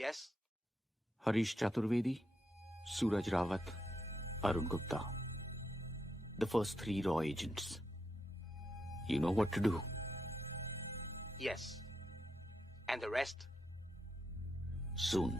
Yes? Harish Chaturvedi, Suraj Rawat, Arun Gupta. The first 3 raw agents. You know what to do. Yes. And the rest? Soon.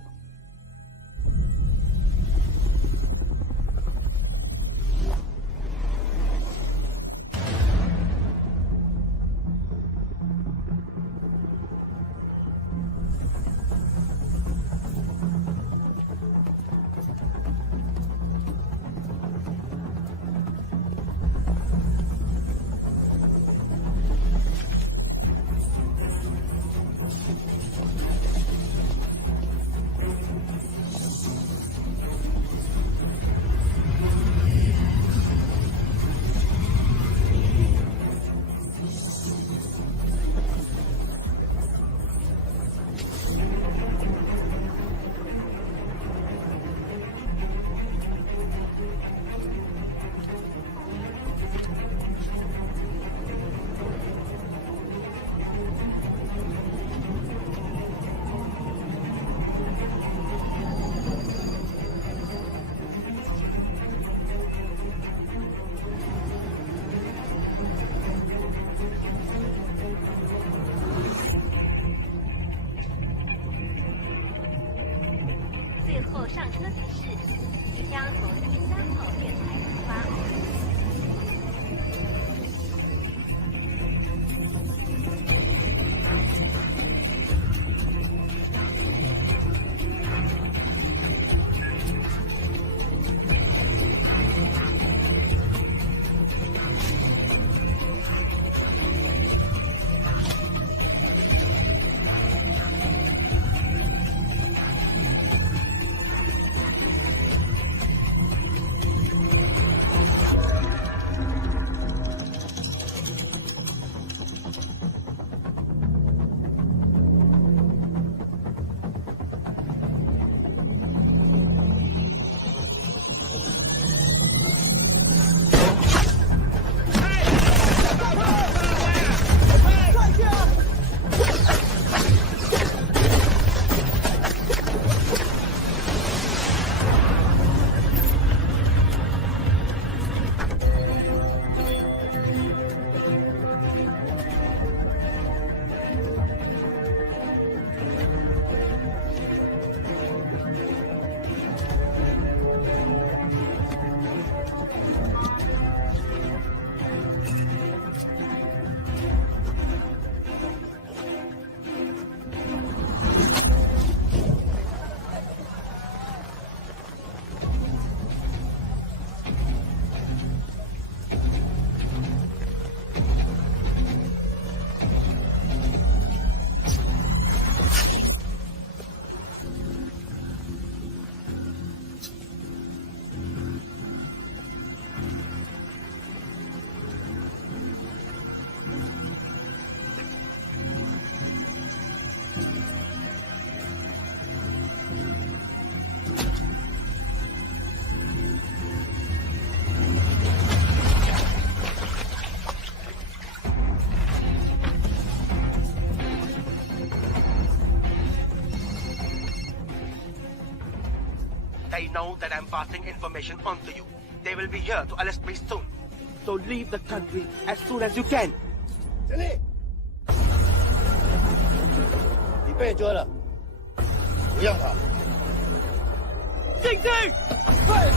They know that I'm passing information on to you. They will be here to arrest me soon. So leave the country as soon as you can. 经理，你被捉了，不要他。静静，快！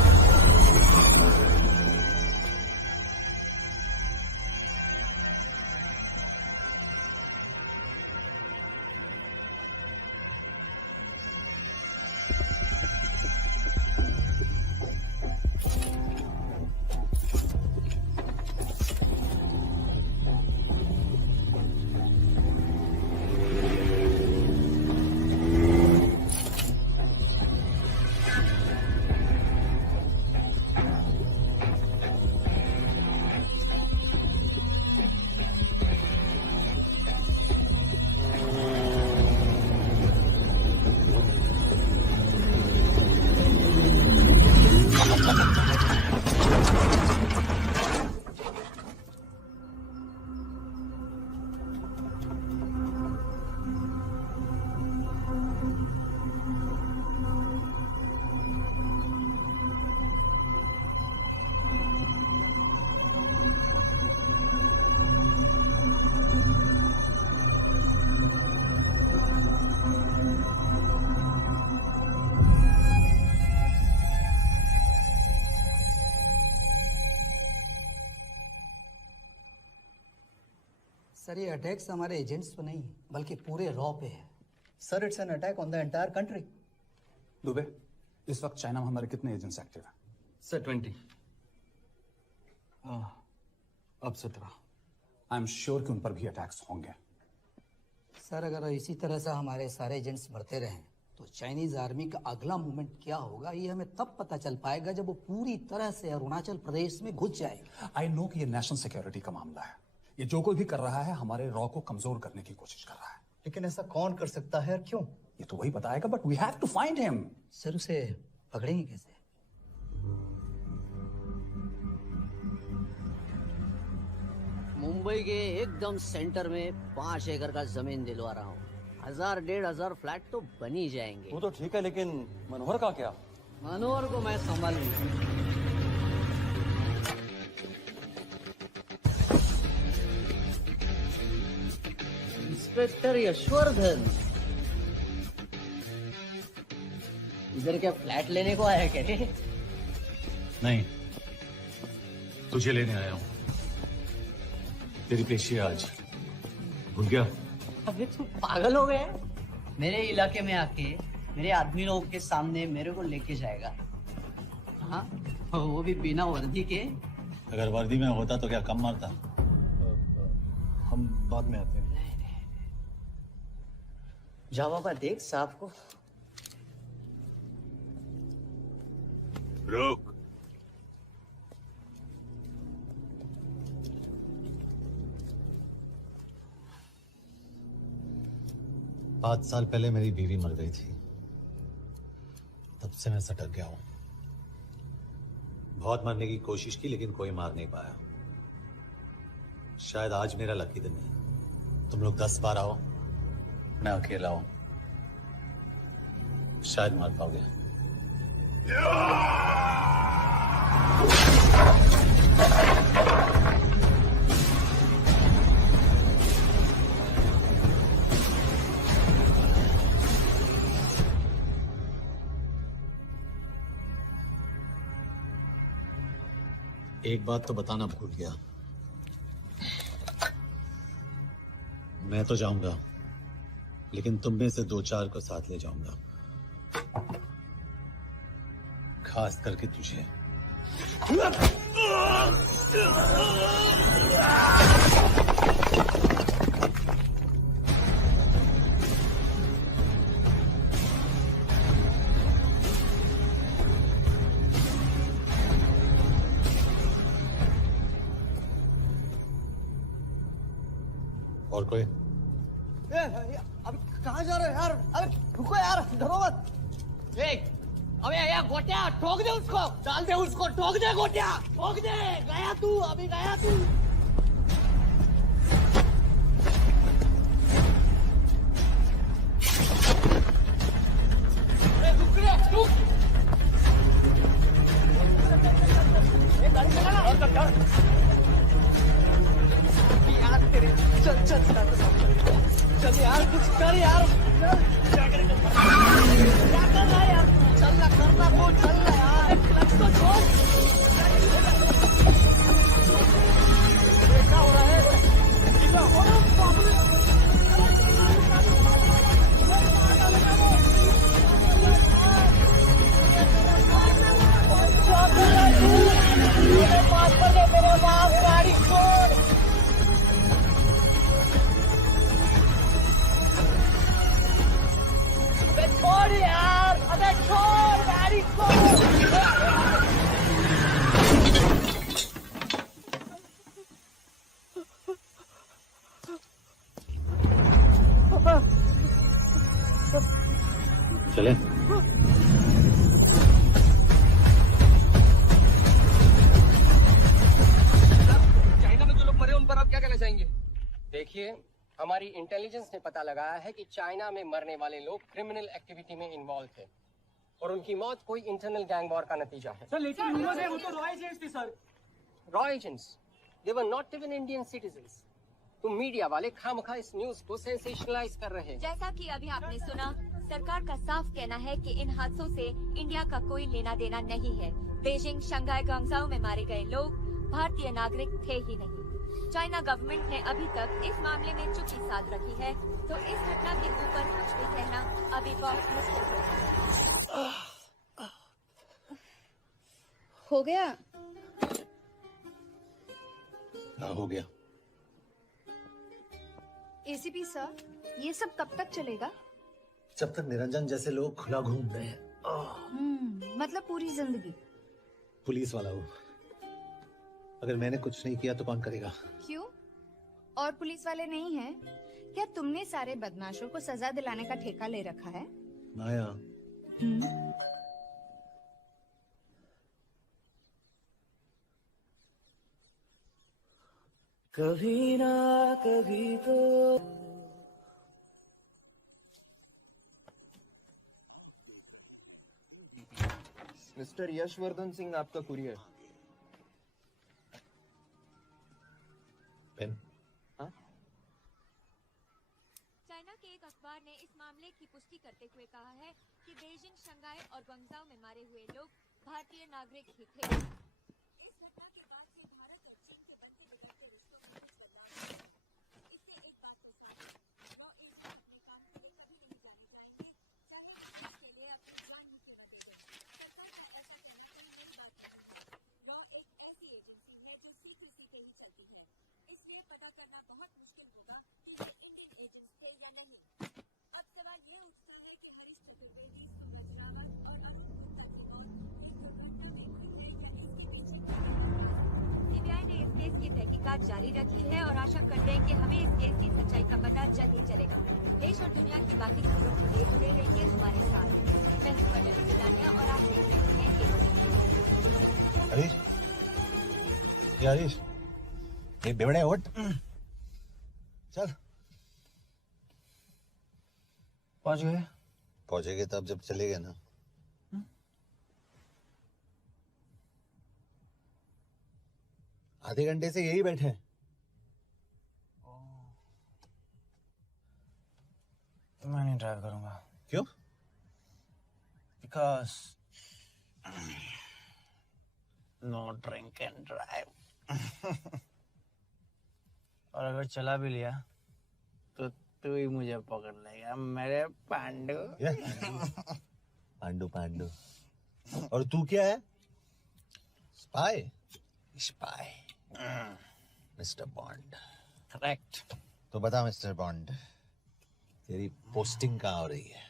sir ये attacks हमारे agents पे नहीं बल्कि पूरे raw पे है। Sir it's an attack on the entire country. Dubey, इस वक्त चाइना में हमारे कितने एजेंट्स एक्टिव हैं? सर 20। अब 17। आई एम श्योर कि उन पर भी अटैक्स होंगे। सर अगर इसी तरह से हमारे सारे एजेंट्स बढ़ते रहें तो चाइनीज आर्मी का अगला मूवमेंट क्या होगा ये हमें तब पता चल पाएगा जब वो पूरी तरह से अरुणाचल प्रदेश में घुस जाएगा। आई नो कि ये नेशनल सिक्योरिटी का मामला है। ये जो कोई भी कर रहा है हमारे रॉ को कमजोर करने की कोशिश कर रहा है। लेकिन ऐसा कौन कर सकता है और क्यों? ये तो वही बताएगा, but we have to find him. Sir उसे पकड़ेंगे कैसे? मुंबई के एकदम सेंटर में 5 एकड़ का जमीन दिलवा रहा हूँ। 1000-1500 फ्लैट तो बन ही जाएंगे। वो तो ठीक है, लेकिन मनोहर का क्या? मनोहर को मैं संभाल लूंगा। इंस्पेक्टर यशवर्धन, इधर क्या फ्लैट लेने को आया क्या? नहीं, तुझे लेने आया हूँ। तेरी पेशी आज भूल गया? अबे तू पागल हो गया? मेरे इलाके में आके मेरे आदमी लोग के सामने मेरे को लेके जाएगा? हाँ, वो भी बिना वर्दी के। अगर वर्दी में होता तो क्या कम मारता? हम बाद में आते हैं। जा बाबा, देख साहब को। रुक। पाँच साल पहले मेरी बीवी मर गई थी, तब से मैं सटक गया हूं। बहुत मारने की कोशिश की लेकिन कोई मार नहीं पाया। शायद आज मेरा लकी दिन है। तुम लोग 10-12 हो, मैं अकेला हूं, शायद मार पाओगे। एक बात तो बताना भूल गया, मैं तो जाऊंगा लेकिन तुम में से 2-4 को साथ ले जाऊंगा, खास करके तुझे। और कोई? अब कहाँ जा रहे हो यार? अरे रुको यार, डरो मत। अबे यार गोटिया, ठोक दे उसको, डाल दे उसको, ठोक दे गोटिया, ठोक दे। गया तू, अभी गया तू। रुक रे, रुक। गाड़ी चला ना। यार तेरे, चल चल चल यार, कुछ कर यार, क्या करेंगे? क्या कर रहा है यार? चल ना, करना वो, चल ना यार, क्लच तो छोड़। क्या हो रहा है? मेरे बाप, गाड़ी छोड़। छोड़ यार, अबे छोड़, गाड़ी छोड़। चले। चाइना में जो लोग मरे उन पर आप क्या कहना चाहेंगे? देखिए, हमारी इंटेलिजेंस ने पता लगाया है कि चाइना में मरने वाले लोग क्रिमिनल एक्टिविटी में इन्वॉल्व थे और उनकी मौत कोई इंटरनल गैंग वॉर का नतीजा है। सर लेकिन वो तो रॉ एजेंट्स थे sir. Raw agents, they were not even Indian citizens. तुम मीडिया वाले खामखा इस न्यूज को सेंसेशनलाइज कर रहे हैं। जैसा कि अभी आपने सुना, सरकार का साफ कहना है कि इन हादसों से इंडिया का कोई लेना देना नहीं है। बीजिंग, शंघाई, ग्वांगझाओ में मारे गए लोग भारतीय नागरिक थे ही नहीं। चाइना गवर्नमेंट ने अभी तक इस मामले में चुप्पी साध रखी है, तो इस घटना के ऊपर कुछ भी कहना अभी बहुत मुश्किल है। हो गया? हाँ, हो गया। एसीपी सर, ये सब कब तक चलेगा? जब तक निरंजन जैसे लोग खुला घूम रहे हैं। मतलब पूरी जिंदगी? पुलिस वाला हो, अगर मैंने कुछ नहीं किया तो कौन करेगा? क्यों? और पुलिस वाले नहीं हैं? क्या तुमने सारे बदमाशों को सजा दिलाने का ठेका ले रखा है? माया, कभी ना कभी तो मिस्टर यशवर्धन सिंह, आपका कुरियर। पेन। चाइना के एक अखबार ने इस मामले की पुष्टि करते हुए कहा है कि बेइजिंग, शंघाई और ग्वांगझाओ में मारे हुए लोग भारतीय नागरिक ही थे। इस घटना के बाद से भारत और चीन के बनते बिगड़ते रिश्तों में कुछ बदलाव हुआ है। इससे एक बात तो साफ है, रॉ एजेंट्स अपने काम के लिए कभी नहीं जाने जाएंगे, चाहे इसके लिए अपनी जान मुझे न दे दें। सरकार का ऐसा कहना कोई नई बात नहीं है। रॉ एक ऐसी एजेंसी है जो सीक्रेसी पे ही चलती है, इसलिए पता करना बहुत मुश्किल होगा कि वे इंडियन एजेंट्स थे या नहीं। अब सवाल ये उठता है कि हरीश चतुर्वेदी, सूरज रावत और अरुण गुप्ता की मौत एक दुर्घटना में हुई है या इसके पीछे सीबीआई ने इस केस की तहकीकात जारी रखी है और आशा करते हैं कि हमें इस केस की सच्चाई का पता जल्द ही चलेगा। देश और दुनिया की बाकी खबरों के लिए जुड़े रहिए हमारे साथ। मैं हूं पल्लवी कलानिया और आप देख रहे हैं हरीश, ये हरीश, ये बेवड़े उठ, चल। पहुंच गए? पहुंचेगे तब जब चलेगे ना। आधे घंटे से यही बैठे हैं। मैं नहीं ड्राइव करूंगा। क्यों? Because no drink and drive. और अगर चला भी लिया तो तू ही मुझे पकड़ लेगा, मेरे पांडू। पांडू पांडू। और तू क्या है? Spy? Spy. Mister bond. Correct. तो बता मिस्टर बॉन्ड, तेरी पोस्टिंग कहाँ हो रही है?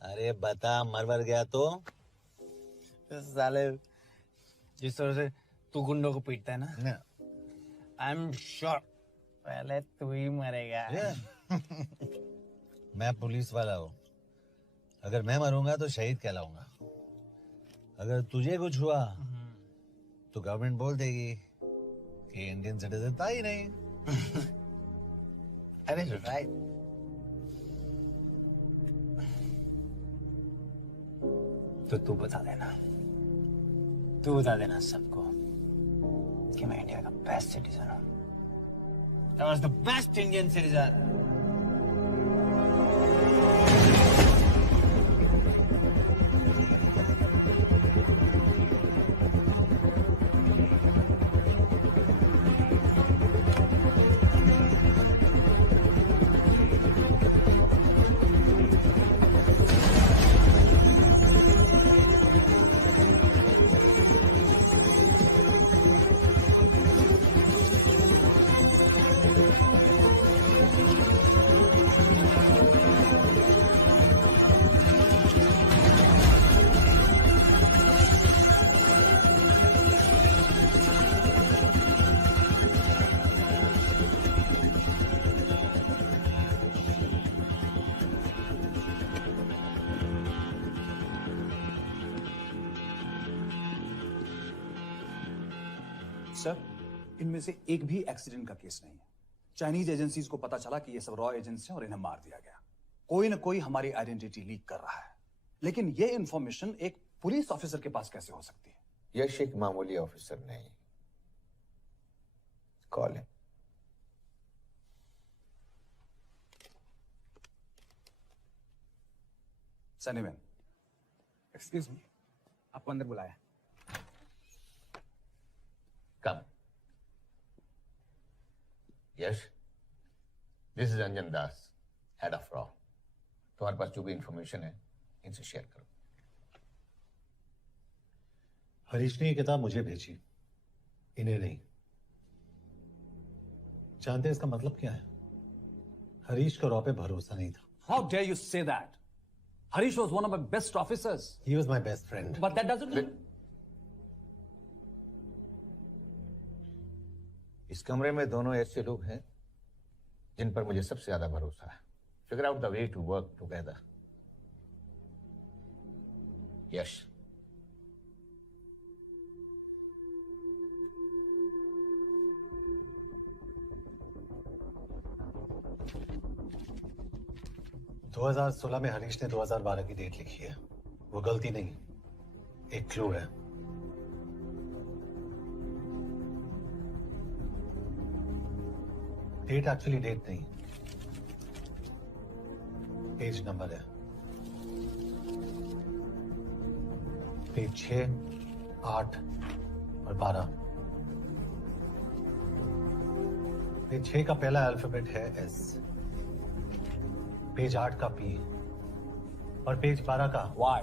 अरे बता, मर गया तो? साले जिस तरह से तू गुंडों को पीटता है ना, आई एम श्योर पहले तू ही मरेगा। मैं पुलिस वाला हूँ, अगर मैं मरूंगा तो शहीद कहलाऊंगा। अगर तुझे कुछ हुआ तो गवर्नमेंट बोल देगी कि इंडियन सिटीजन था ही नहीं। अरे राइट। तो तू बता देना सबको कि मैं इंडिया का बेस्ट सिटीजन हूँ। I was the best Indian citizen. Sir, इनमें से एक भी एक्सीडेंट का केस नहीं है। चाइनीज एजेंसीज को पता चला कि ये सब रॉ एजेंट्स हैं और इन्हें मार दिया गया। कोई ना कोई हमारी आइडेंटिटी लीक कर रहा है, लेकिन ये इंफॉर्मेशन एक पुलिस ऑफिसर के पास कैसे हो सकती है? यश एक मामूली ऑफिसर नहीं। कॉल है। सनीवन, एक्सक्यूज मी, आपको अंदर बुलाया। Come. Yash, this is Anjan Das, head of रॉ। तुम्हारे पास जो भी इंफॉर्मेशन है इनसे शेयर करो। हरीश ने ये किताब मुझे भेजी, इन्हें नहीं। जानते हैं इसका मतलब क्या है? हरीश को रॉ पे भरोसा नहीं था। How dare you say that? Harish was one of my best officers. He was my best friend. But that doesn't mean... इस कमरे में दोनों ऐसे लोग हैं जिन पर मुझे सबसे ज्यादा भरोसा है। Figure out the way to work together. Yash, दो 2016 में हरीश ने 2012 की डेट लिखी है। वो गलती नहीं, एक क्लू है। डेट एक्चुअली डेट नहीं, पेज नंबर है। पेज 6, 8 और 12। पेज 6 का पहला अल्फाबेट है एस, पेज 8 का पी और पेज 12 का Why?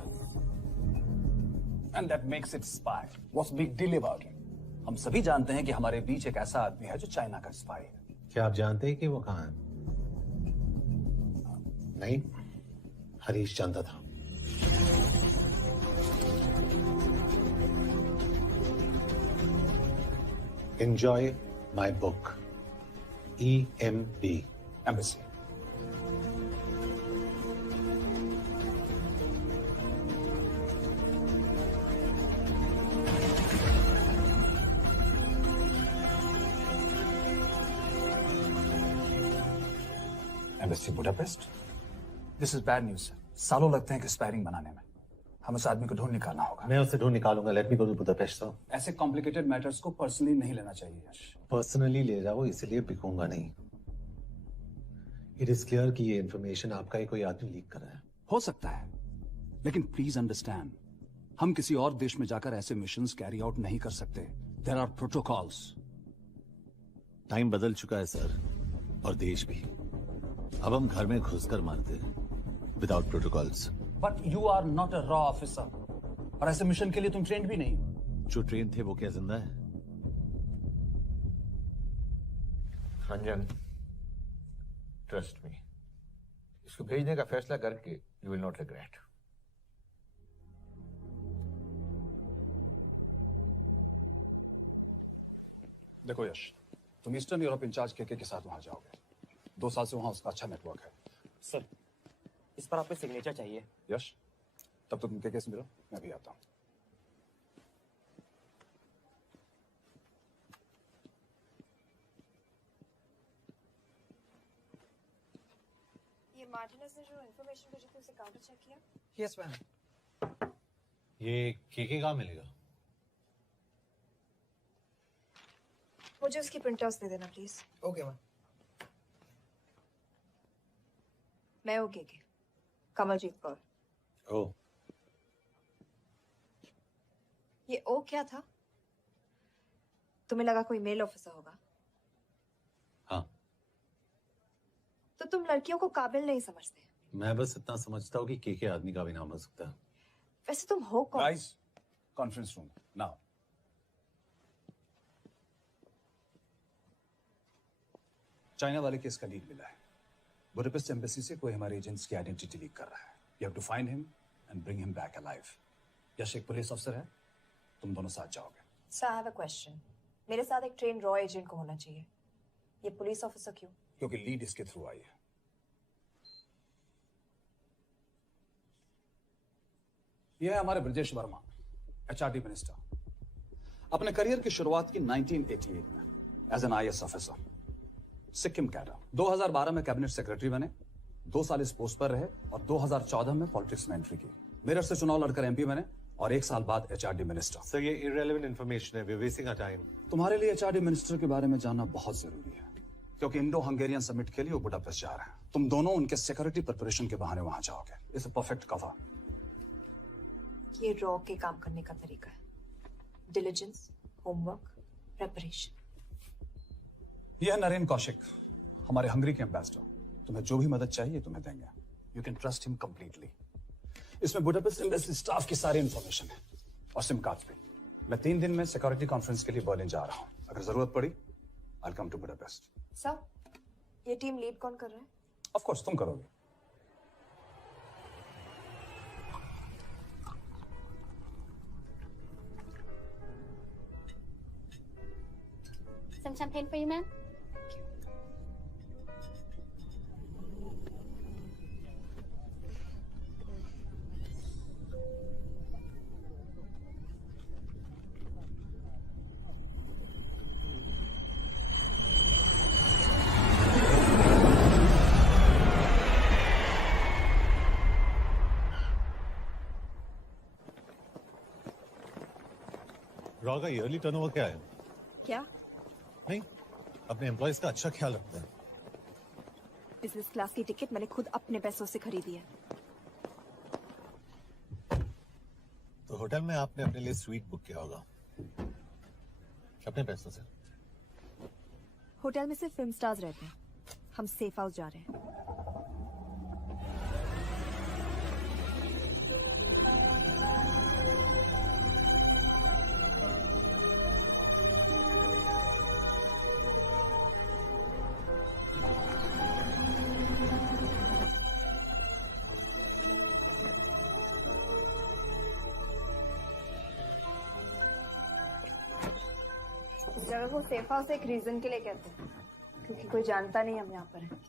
And that makes it spy. What's big deal about it? हम सभी जानते हैं कि हमारे बीच एक ऐसा आदमी है जो चाइना का स्पाई है। क्या आप जानते हैं कि वो कहाँ है? नहीं, हरीश जानता था। Enjoy my book. EMB. Embassy. Embassy Budapest? This is bad news. सालों लगते हैं कि स्पैरिंग बनाने में। हम उस आदमी को ढूंढ निकालना होगा। मैं उसे ढूंढ निकालूंगा। Let me go to Budapest. ऐसे कॉम्प्लिकेटेड मैटर्स को पर्सनली नहीं लेना चाहिए यश। पर्सनली ले जाओ, इसलिए बिकूंगा नहीं। इट इज क्लियर कि ये इंफॉर्मेशन आपका ही कोई आदमी लीक कर रहा है। हो सकता है, लेकिन प्लीज अंडरस्टैंड, हम किसी और देश में जाकर ऐसे मिशंस कैरी आउट नहीं कर सकते। There are protocols. टाइम बदल चुका है सर, और देश भी। अब हम घर में घुसकर मारते हैं without protocols. But you are not a रॉ ऑफिसर, और ऐसे मिशन के लिए तुम ट्रेंड भी नहीं हो। जो ट्रेन थे वो क्या जिंदा है? अंजन, ट्रस्ट मी, इसको भेजने का फैसला करके यू विल नॉट रिग्रेट। देखो यश, तुम ईस्टर्न यूरोप इंचार्ज के साथ वहां जाओगे। 2 साल से वहां उसका अच्छा नेटवर्क है। सर, इस पर आपके सिग्नेचर चाहिए। यश, तब तुम के से मिलो, मैं भी आता हूं। ये मार्टिनेज ने जो इन्फॉर्मेशन भेजी थी उसे काउंटर चेक किया? Yes ma'am. ये केके कहाँ मिलेगा? मुझे उसकी प्रिंटआउट्स दे देना प्लीज। Okay ma'am. मैं ओके के कमलजीत कौर। ओ, ये ओ क्या था? तुम्हें लगा कोई मेल ऑफिसर होगा? हाँ। तो तुम लड़कियों को काबिल नहीं समझते। मैं बस इतना समझता हूँ कि केके आदमी का भी नाम हो सकता है। वैसे तुम हो कौन? Guys, conference room now. China वाले केस का लीड मिला है। बुडापेस्ट एम्बेसी से कोई हमारे एजेंट्स की आइडेंटिटी लीक कर रहा है। You have to find him and bring him back alive. Yash एक पुलिस अफसर है, तुम दोनों साथ जाओगे। Sir, I have a question. मेरे साथ एक ट्रेन रॉ एजेंट को होना चाहिए। ये पुलिस ऑफिसर क्यों? क्योंकि लीड इसके थ्रू आई है। यह है हमारे ब्रजेश वर्मा, एचआरडी मिनिस्टर। अपने करियर की शुरुआत की 1988 में as an IAS officer, Sikkim cadre. 2012 में कैबिनेट सेक्रेटरी बने, 2 साल इस पोस्ट पर रहे और 2014 में पॉलिटिक्स में एंट्री की। मेरठ से चुनाव लड़कर एमपी बने और 1 साल बाद एचआरडी मिनिस्टर। सर, ये इररेलेवेंट इंफॉर्मेशन है, we are wasting our time. तुम्हारे लिए एचआरडी मिनिस्टर के बारे में जानना बहुत जरूरी है, क्योंकि इंडो हंगेरियन समिट के लिए वो बुडापेस्ट जा रहे हैं। तुम दोनों उनके सिक्योरिटी प्रिपरेशन के बहाने वहां जाओगे। It's a perfect cover. ये रॉ के काम करने का तरीका है। Diligence, homework, preparation. ये है नरेन कौशिक, हमारे हंगरी के एम्बेसडर। तुम्हें जो भी मदद चाहिए तुम्हें देंगे। You can trust him completely. इसमें बुडापेस्ट एम्बेसी स्टाफ की सारी इंफॉर्मेशन है और सिम कार्ड्स भी। मैं 3 दिन में सिक्योरिटी कॉन्फ्रेंस के लिए बर्लिन जा रहा हूँ। अगर जरूरत पड़ी आई कम टू बुडापेस्ट। सर, ये टीम लीड कौन कर रहा है? ऑफ कोर्स तुम करोगे। Some champagne for you, ma'am? Raw का ईयरली टर्नओवर क्या है? क्या? नहीं, अपने एम्प्लॉयज का अच्छा ख्याल रखते हैं। बिजनेस क्लास की टिकट मैंने खुद अपने पैसों से खरीदी है। तो होटल में आपने अपने लिए स्वीट बुक किया होगा अपने पैसों से। होटल में सिर्फ फिल्म स्टार्स रहते हैं, हम सेफ हाउस जा रहे हैं। इस जगह को सेफ हाउस एक रीजन के लिए कहते हैं, क्योंकि कोई जानता नहीं हम यहाँ पर हैं।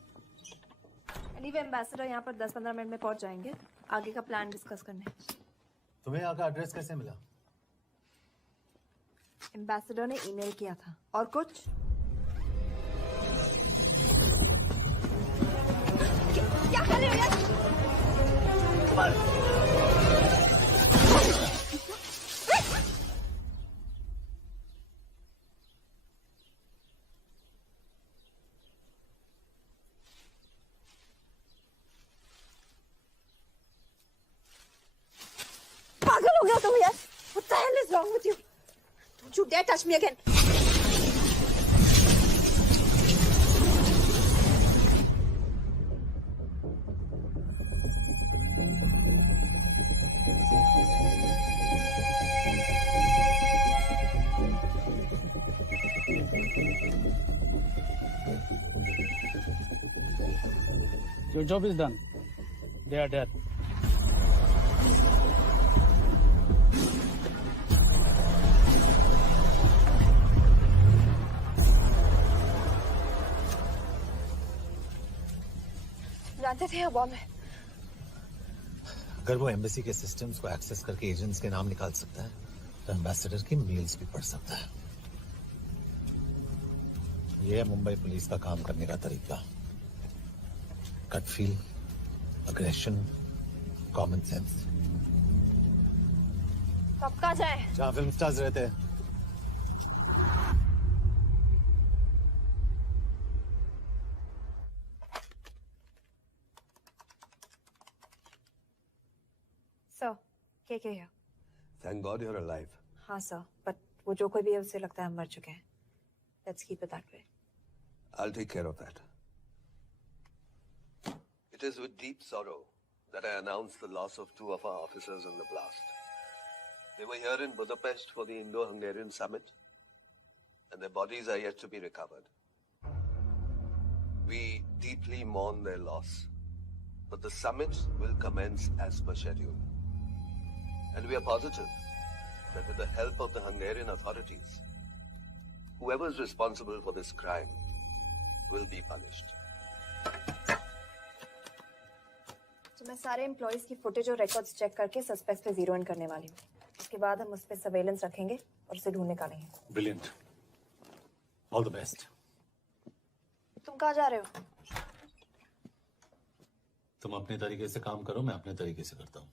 एनीवे एम्बेसडर यहाँ पर 10-15 मिनट में पहुँच जाएंगे आगे का प्लान डिस्कस करने। तुम्हें यहाँ का एड्रेस कैसे मिला? एम्बेसडर ने ईमेल किया था। और कुछ? क्या कर रहे हो यार? पागल हो गया तुम यार? What the hell is wrong with you? Don't you dare touch me again. Your job is done. They are dead. जानते थे ये बॉम्ब है। अगर वो एम्बेसी के सिस्टम्स को एक्सेस करके एजेंट्स के नाम निकाल सकता है तो एम्बेसडर की मेल्स भी पढ़ सकता है। ये है मुंबई पुलिस का काम करने का तरीका। Cut feel, aggression, common sense. कब कहाँ जाए? जहाँ फिल्म स्टार्स रहते हैं। सर, के है? Thank God you're alive. हाँ सर, बट वो जो कोई भी है उससे लगता है हम मर चुके हैं। Let's keep it that way. I'll take care of that. It is with deep sorrow that I announce the loss of 2 of our officers in the blast. They were here in Budapest for the Indo-Hungarian summit, and their bodies are yet to be recovered. We deeply mourn their loss, but the summit will commence as per schedule. And we are positive that with the help of the Hungarian authorities, whoever is responsible for this crime will be punished. तो मैं सारे employees की footage और records check करके suspect पे zero in करने वाली हूँ। उसके बाद हम उस पर सर्वेलेंस रखेंगे और उसे ढूंढ निकालेंगे। Brilliant, all the best. तुम कहाँ जा रहे हो? तुम अपने तरीके से काम करो, मैं अपने तरीके से करता हूँ।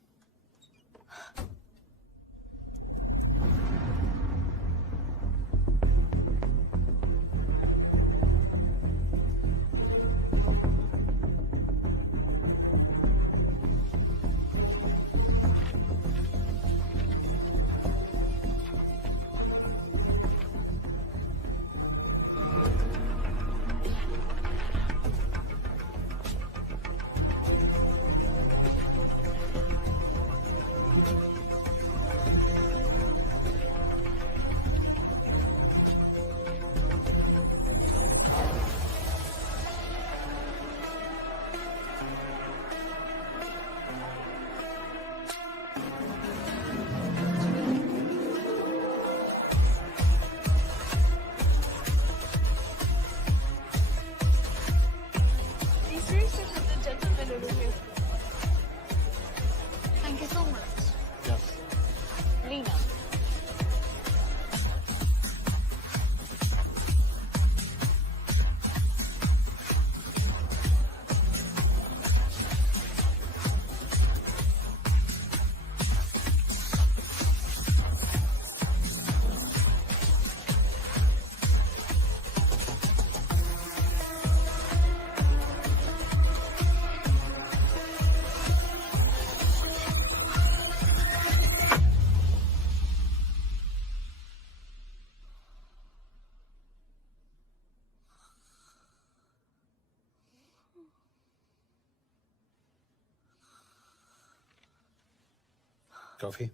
Coffee?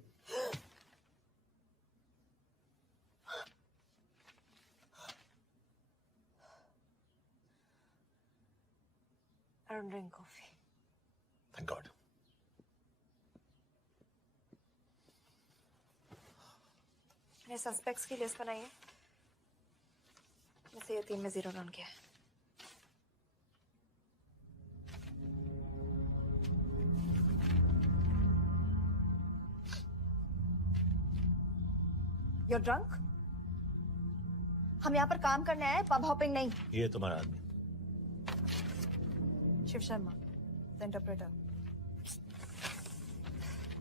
I don't drink coffee. Thank God. मैंने सस्पेक्ट्स की लिस्ट बनाई है। वैसे ये 3 में 0 रन किया है। You're drunk? हम यहाँ पर काम करने आए, पब हॉपिंग नहीं। ये तुम्हारा आदमी। Shiv Sharma, the interpreter.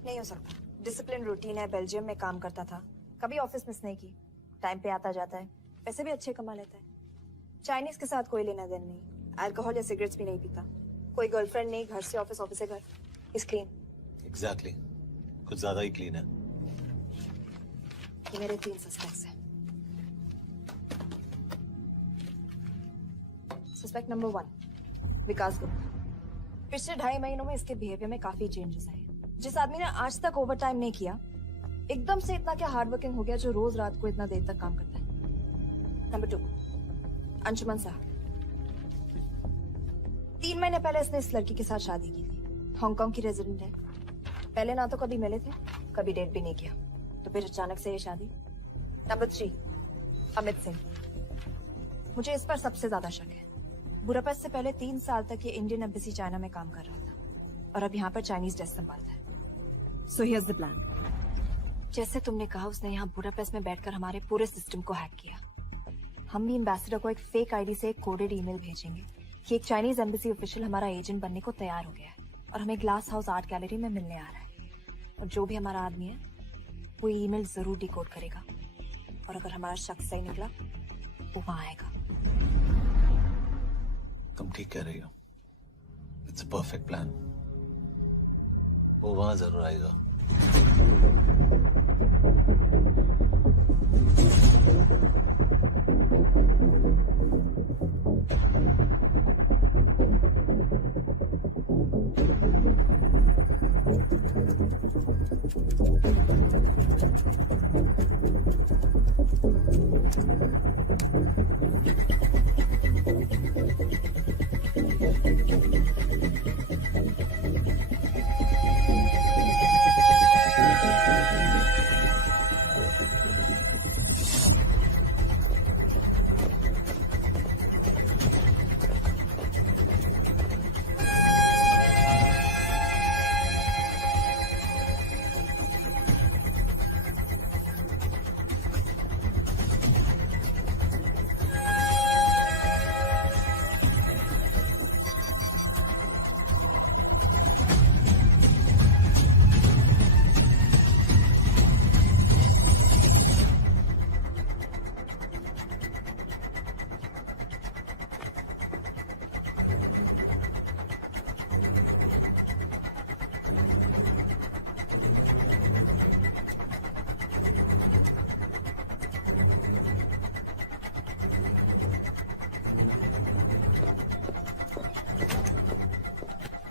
नहीं हो सकता। डिसिप्लिन रूटीन है, बेल्जियम में काम करता था, कभी ऑफिस मिस नहीं की, टाइम पे आता जाता है, पैसे भी अच्छे कमा लेता है। चाइनीज के साथ कोई लेना देना नहीं, अल्कोहल या सिगरेट्स भी नहीं पीता, कोई गर्लफ्रेंड नहीं, घर से ऑफिस, ऑफिस से घर। Is clean. एग्जैक्टली, कुछ ज्यादा ही क्लीन है। ये मेरे 3 सस्पेक्ट्स हैं। सस्पेक्ट नंबर 1, विकास गुप्ता। पिछले 2.5 महीनों में इसके बिहेवियर में काफी चेंजेस आए। जिस आदमी ने आज तक ओवर टाइम नहीं किया, एकदम से इतना क्या हार्ड वर्किंग हो गया जो रोज रात को इतना देर तक काम करता है। नंबर 2, अंशुमन साहब। 3 महीने पहले इसने इस लड़की के साथ शादी की थी, हांगकांग की रेजिडेंट है। पहले ना तो कभी मिले थे, कभी डेट भी नहीं किया, तो फिर अचानक से ये शादी। नंबर 3, अमित सिंह। मुझे इस पर सबसे ज्यादा शक है। बुडापेस्ट से पहले 3 साल तक ये इंडियन एम्बेसी चाइना में काम कर रहा था और अब यहाँ पर चाइनीज डेस्क संभालता है। So here's the plan. जैसे तुमने कहा, उसने यहाँ बुडापेस्ट में बैठकर हमारे पूरे सिस्टम को हैक किया। हम भी एम्बेसडर को एक फेक आईडी से एक कोडेड ईमेल भेजेंगे कि एक चाइनीज एम्बेसी ऑफिशियल हमारा एजेंट बनने को तैयार हो गया है और हमें ग्लास हाउस आर्ट गैलरी में मिलने आ रहा है। और जो भी हमारा आदमी है वो ईमेल जरूर डिकोड करेगा और अगर हमारा शख्स सही निकला वो वहां आएगा। तुम ठीक कह रही हो। It's a perfect plan. वो वहां जरूर आएगा।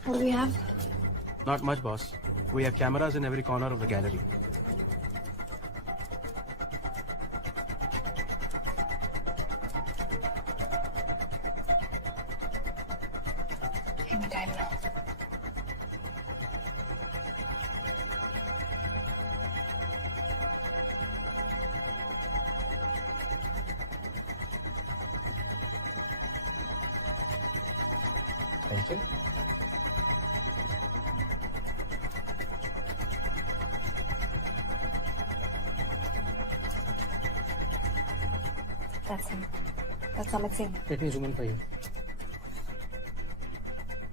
What do we have? Not much, boss. We have cameras in every corner of the gallery. Give me time now. Thank you. That's him. That's Amit Singh. Let me zoom in for you.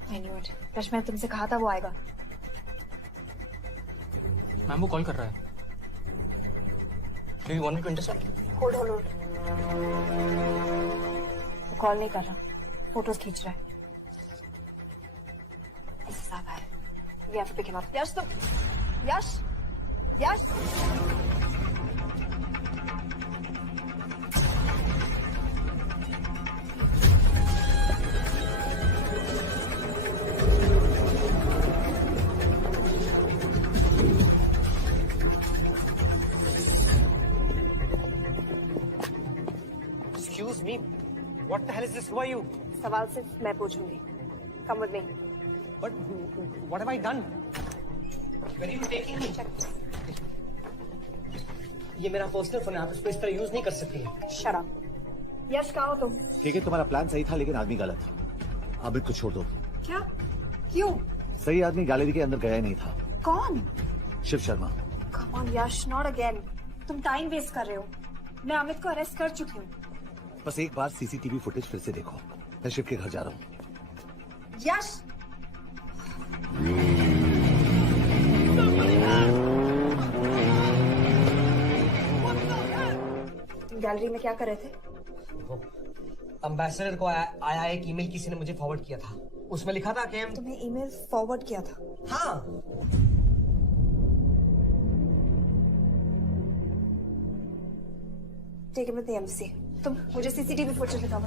I knew it. Rush मैंने तुमसे कहा था वो आएगा। Ma'am वो call कर रहा है। Do you want me to intercept? Hold. वो कॉल नहीं कर रहा, फोटोज खींच रहा है। इससे साफ है। We have to pick him up. यश तुम, यश। Excuse me. What the hell is this? Who are you? सवाल सिर्फ मैं पूछूंगी. Come with me. But what have I done? Where are you taking me? ये मेरा पर्सनल फोन है, आप इसको इस तरह यूज नहीं कर सकती है. Shut up. यश कहाँ हो तुम? ठीक है, तुम्हारा प्लान सही था लेकिन आदमी गलत. आबिद को छोड़ दो. क्या? क्यों? सही आदमी गैलरी के अंदर गया ही नहीं था. कौन? Shiv Sharma. Come on Yash, not again. तुम टाइम वेस्ट कर रहे हो. मैं अमित को अरेस्ट कर चुकी हूँ. बस एक बार सीसीटीवी फुटेज फिर से देखो. मैं शिव के घर जा रहा हूँ. यश! गैलरी में क्या कर रहे थे? एम्बेसडर को आया एक ईमेल किसी ने मुझे फॉरवर्ड किया था. उसमें लिखा था कि तुम्हें ईमेल फॉरवर्ड किया था? हाँ. Take it with the embassy. तुम मुझे सीसीटीवी फुटेज दिखाओ.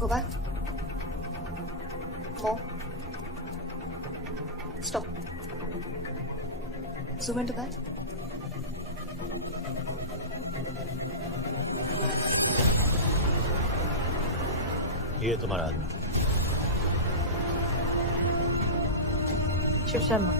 Go back. More. Stop. Zoom into that. ये तुम्हारा आदमी. शिव शर्मा.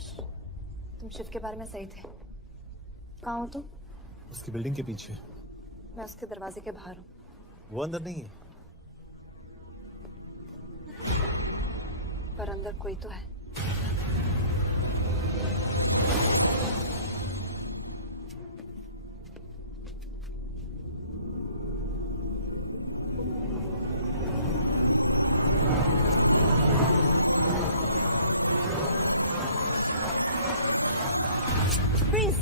आकाश, तुम शिव के बारे में सही थे। कहाँ हो तुम? उसकी बिल्डिंग के पीछे। मैं उसके दरवाजे के बाहर हूँ। वो अंदर नहीं है। पर अंदर कोई तो है। प्रिंस,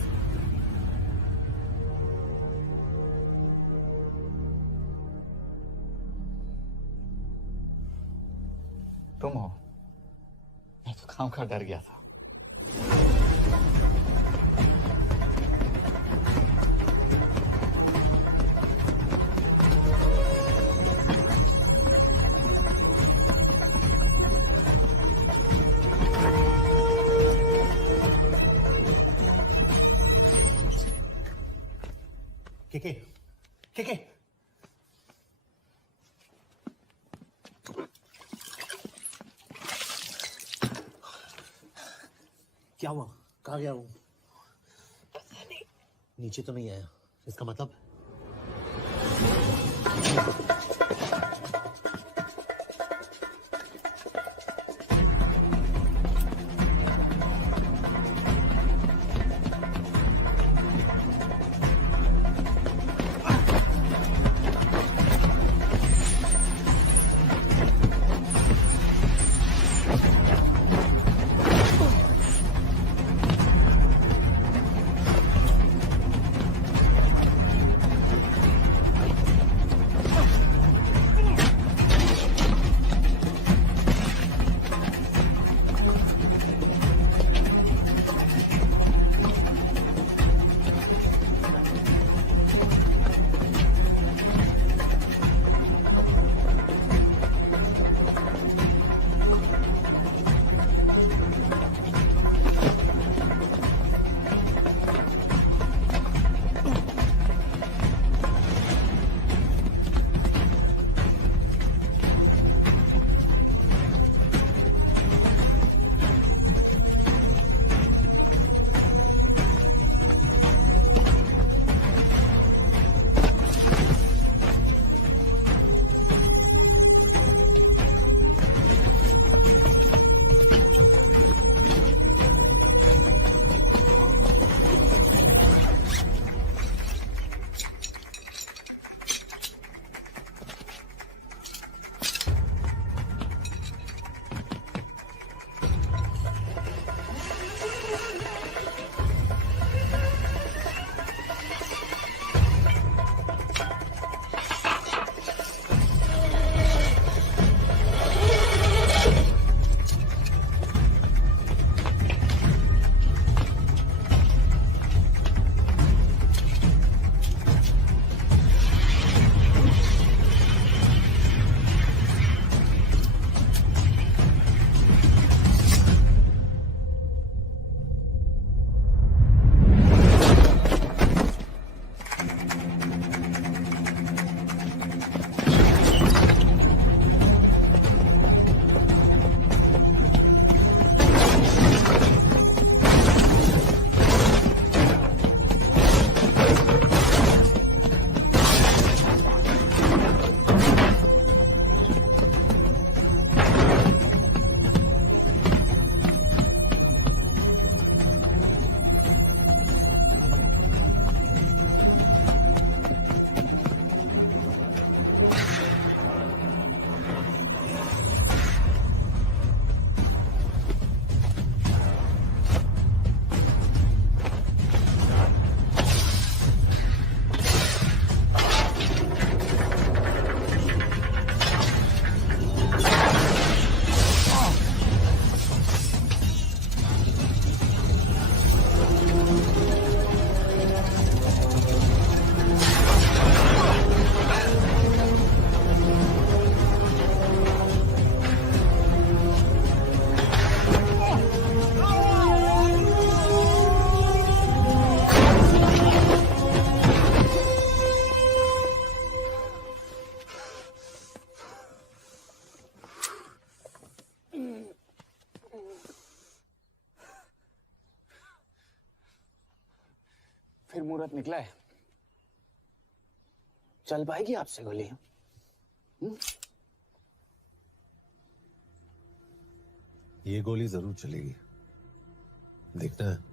तुम हो? मैं तो काम का डर गया था। के क्या हुआ? कहाँ गया वो? नीचे तो नहीं आया, इसका मतलब आखिर मुहूर्त निकला है। चल पाएगी आपसे गोली? ये गोली जरूर चलेगी, देखना है।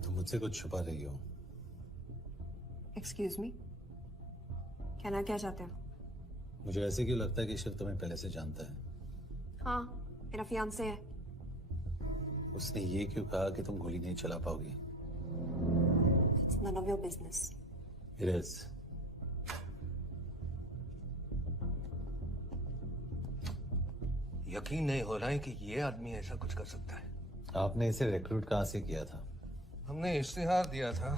तुम मुझसे कुछ छुपा रही हो। एक्सक्यूज मी, कहना क्या चाहते हो? मुझे ऐसे क्यों लगता है कि शिव तुम्हें पहले से जानता है? हाँ, मेरा फियांसे है। उसने ये क्यों कहा कि तुम गोली नहीं चला पाओगी? It's none of your business. It is. यकीन नहीं हो रहा है कि ये आदमी ऐसा कुछ कर सकता है। आपने इसे रिक्रूट कहाँ से किया था? हमने इश्तिहार दिया था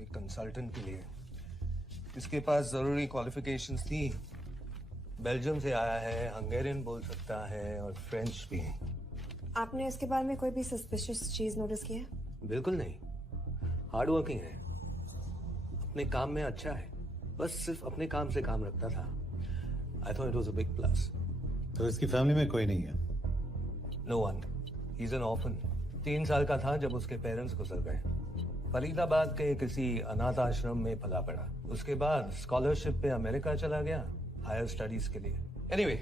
एक कंसल्टेंट के लिए। इसके पास जरूरी क्वालिफिकेशंस थी। बेल्जियम से आया है, हंगेरियन बोल सकता है और फ्रेंच भी। आपने इसके बारे में कोई भी सस्पिशियस चीज नोटिस की है? बिल्कुल नहीं, हार्ड वर्किंग है, अपने काम में अच्छा है, बस सिर्फ अपने काम से काम रखता था। I thought it was a big plus. तो इसकी फैमिली में कोई नहीं है? No one, he is an orphan. 3 साल का था जब उसके पेरेंट्स गुजर गए। फरीदाबाद के किसी अनाथ आश्रम में पला पड़ा। उसके बाद स्कॉलरशिप पे अमेरिका चला गया हायर स्टडीज के लिए। एनीवे,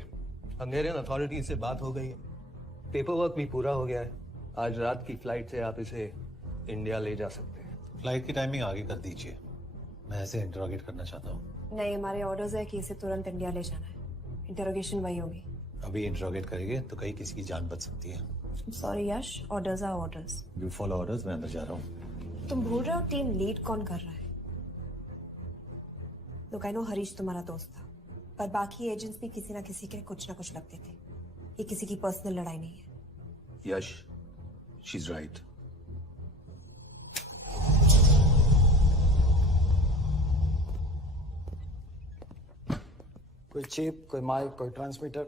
हंगेरियन अथॉरिटी से बात हो गई है, पेपर वर्क भी पूरा हो गया है। आज रात की फ्लाइट से आप इसे इंडिया ले जा सकते हैं। फ्लाइट की टाइमिंग आगे कर दीजिए, मैं ऐसे इंटरोगेट करना चाहता हूँ। नहीं, हमारे ऑर्डर्स है कि इसे तुरंत इंडिया ले जाना है। इंटरोगेशन वही होगी। अभी इंटरोगेट करेंगे तो कहीं किसी की जान बच सकती है। Sorry Yash, orders are orders. You follow orders, मैं अंदर जा रहा हूँ। तुम भूल रहे हो टीम लीड कौन कर रहा है? लोग आई नो हरीश तुम्हारा दोस्त था, पर बाकी एजेंट्स भी किसी ना किसी के कुछ ना कुछ लगते थे। ये किसी की पर्सनल लड़ाई नहीं है। यश, शी इज राइट। कोई चिप, कोई माइक, कोई ट्रांसमीटर,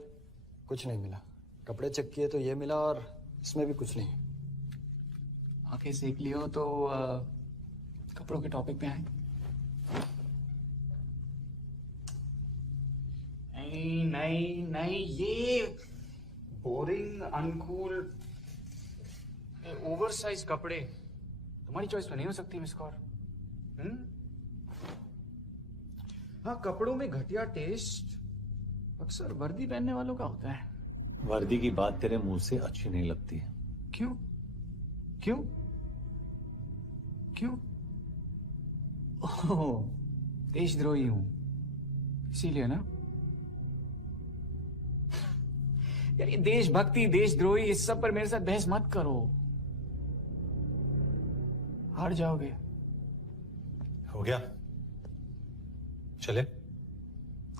कुछ नहीं मिला। कपड़े चेक किए तो ये मिला और इसमें भी कुछ नहीं। आंखें सेक लियो तो कपड़ों के टॉपिक पे आए। नहीं नहीं नहीं, ये बोरिंग, अनकूल, ओवरसाइज कपड़े तुम्हारी चॉइस में नहीं हो सकती मिस कौर। हाँ, कपड़ों में घटिया टेस्ट अक्सर वर्दी पहनने वालों का होता है। वर्दी की बात तेरे मुंह से अच्छी नहीं लगती। क्यों क्यों क्यों? ओह, देशद्रोही हूं इसीलिए ना। यार, ये देशभक्ति, देशद्रोही, इस सब पर मेरे साथ बहस मत करो, हार जाओगे। हो गया, चले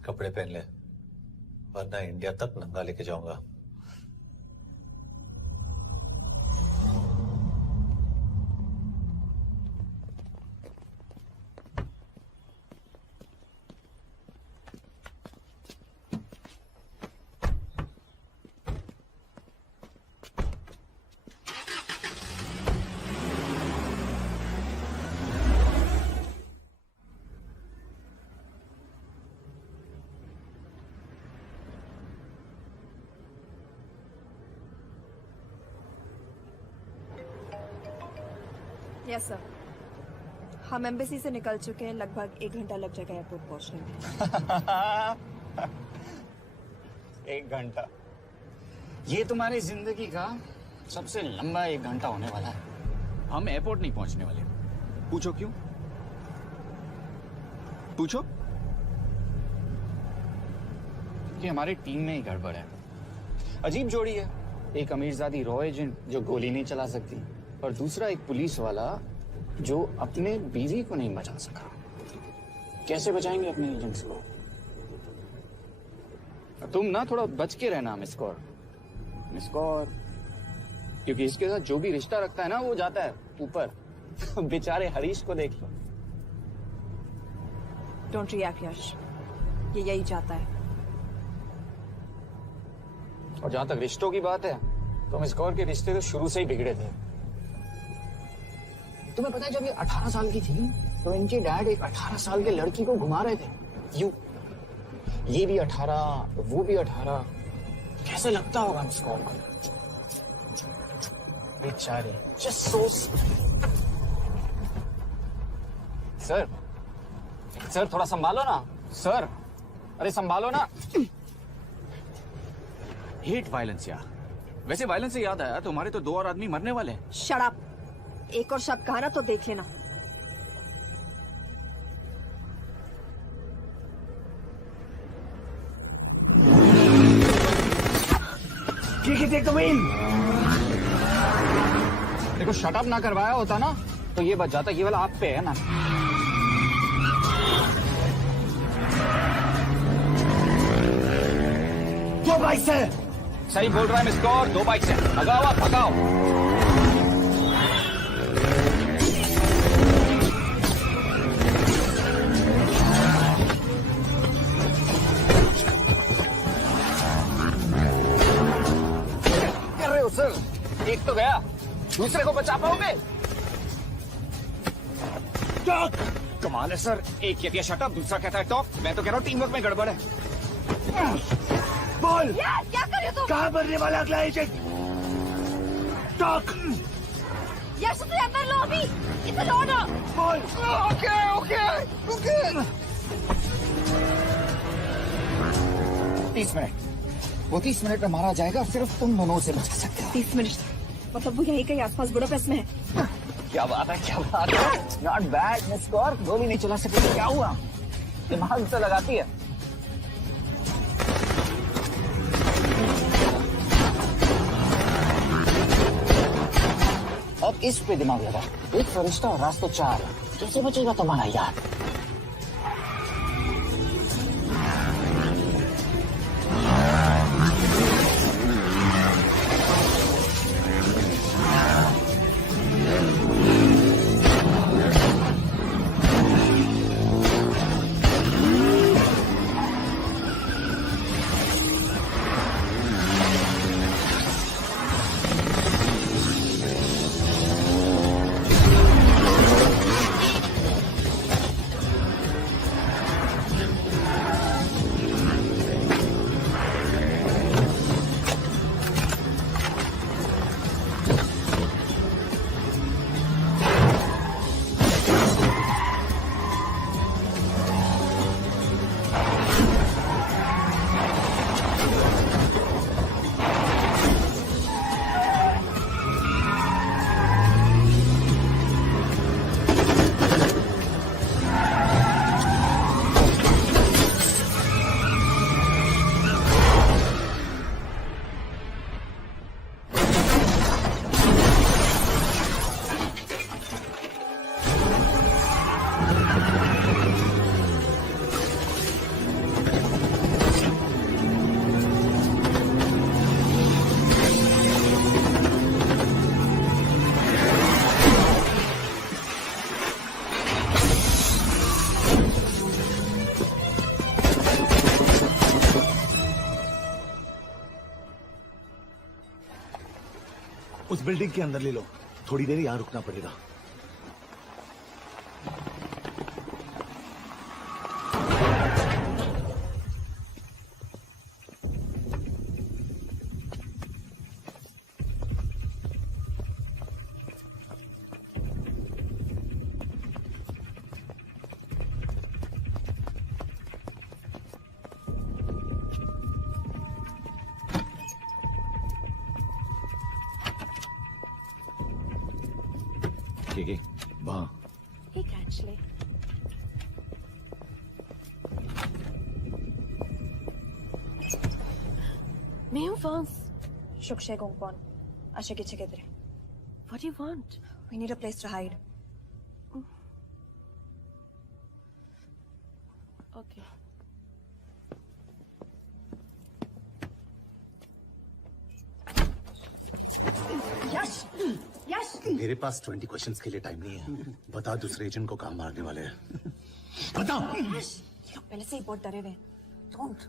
कपड़े पहन ले, वरना इंडिया तक नंगा लेके जाऊंगा। यस सर, हम एम्बेसी से निकल चुके हैं। लगभग 1 घंटा लग जाएगा एयरपोर्ट पहुंचने में। 1 घंटा? ये तुम्हारी जिंदगी का सबसे लंबा 1 घंटा होने वाला है। हम एयरपोर्ट नहीं पहुंचने वाले। पूछो क्यों? पूछो। कि हमारी टीम में ही गड़बड़ है। अजीब जोड़ी है, एक अमीरजादी रॉ एजेंट जो गोली नहीं चला सकती, और दूसरा एक पुलिस वाला जो अपने बीवी को नहीं बचा सका। कैसे बचाएंगे अपने एजेंट्स को? तुम ना थोड़ा बच के रहना मिस कौर, क्योंकि इसके साथ जो भी रिश्ता रखता है ना वो जाता है ऊपर। बेचारे हरीश को देख लो। डोंट रिएक्ट यश, ये यही चाहता है। और जहां तक रिश्तों की बात है तो मिस कौर के रिश्ते तो शुरू से ही बिगड़े थे। तुम्हें पता है जब ये 18 साल की थी तो इनके डैड एक 18 साल के लड़की को घुमा रहे थे यूं। ये भी 18, वो भी 18। कैसे लगता होगा मिस कौर को? बेचारी, जस्ट सो। सर थोड़ा संभालो ना सर, अरे संभालो ना। हेट वायलेंस यार। वैसे वायलेंस से याद आया, तुम्हारे तो 2 और आदमी मरने वाले हैं। Shut up. एक और शब्द कहा ना तो देख लेना। देखो शट अप ना करवाया होता ना तो ये बच जाता। केवल आप पे है ना। दो बाइक से सही बोल रहा है मिस कौर, 2 बाइक से। भगाओ आप, भगाओ। कर रहे हो सर? एक तो गया, दूसरे को बचा पाओगे? टॉक। कमाल है सर, एक कहती है शट अप, दूसरा कहता है टॉक। मैं तो कह रहा हूँ टीम वर्क में गड़बड़ है। बोल, क्या कर रहे हो तुम? कहाँ मरने वाला अगला एजेंट? टॉक। यश तुझे अंदर लो अभी। इसे लो ना। बोल। ओके। 30 मिनट। वो 30 मिनट में मारा जाएगा, सिर्फ तुम दोनों से बचा सकते हो। 30 मिनट मतलब वो यहीं कहीं आसपास बुडापेस्ट में है। क्या बात है, क्या बात है। नॉट बैड मिस कौर, गोली नहीं चला सकती। क्या हुआ? दिमाग से लगाती है। अब इस पे दिमाग लगा। एक फरिश्ता और रास्ते 4। कैसे बचेगा तुम्हारा यार? उस बिल्डिंग के अंदर ले लो, थोड़ी देर यहां रुकना पड़ेगा। ठीक है, वहां। Hey, actually. मैं हूँ फ्रांस। शुक्शे गोंगपॉन। आशा की चिकेदरे। What do you want? We need a place to hide. Okay. Yash Yash मेरे पास 20 क्वेश्चंस के लिए टाइम नहीं है। बता दूसरे एजेंट को कहाँ मारने वाले हैं। बता। यश ये लोग पहले से ही बहुत डरे हुए हैं। Don't.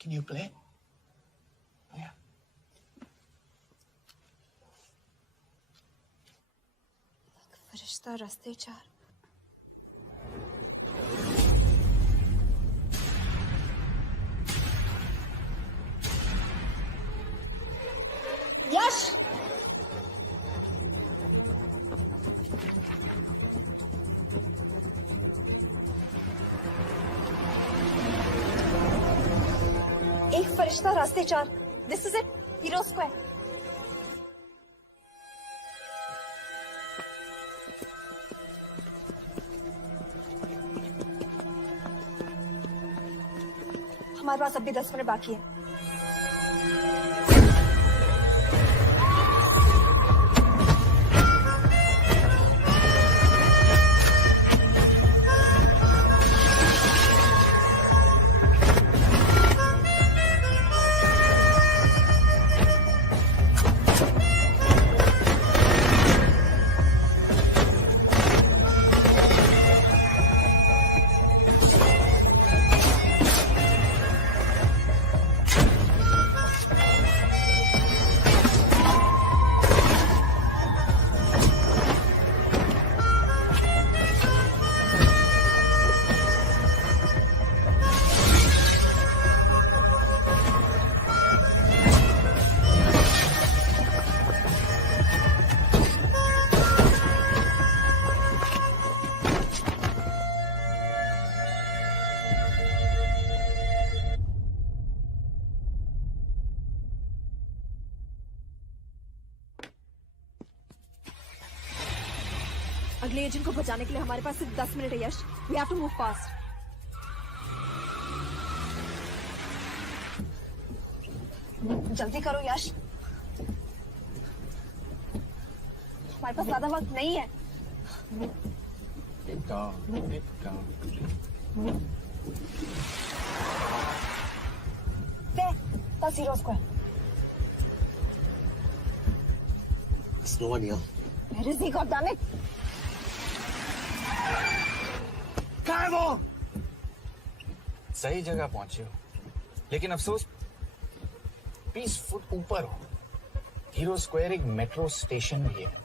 Can you play? Yeah. फरिश्ता रास्ते चार। यश एक फरिश्ता रास्ते चार। This is it, hero square. हमारे पास अभी 10 मिनट बाकी है। अगले एजेंट को बचाने के लिए हमारे पास सिर्फ 10 मिनट है Yash. We have to move fast. जल्दी करो यश, हमारे पास ज्यादा वक्त नहीं है। That's Hero Square. There's no one here. Where is he, goddammit? कहाँ है वो? सही जगह पहुंचे हो, लेकिन अफसोस 20 फुट ऊपर हो। हीरो स्क्वायर एक मेट्रो स्टेशन भी है।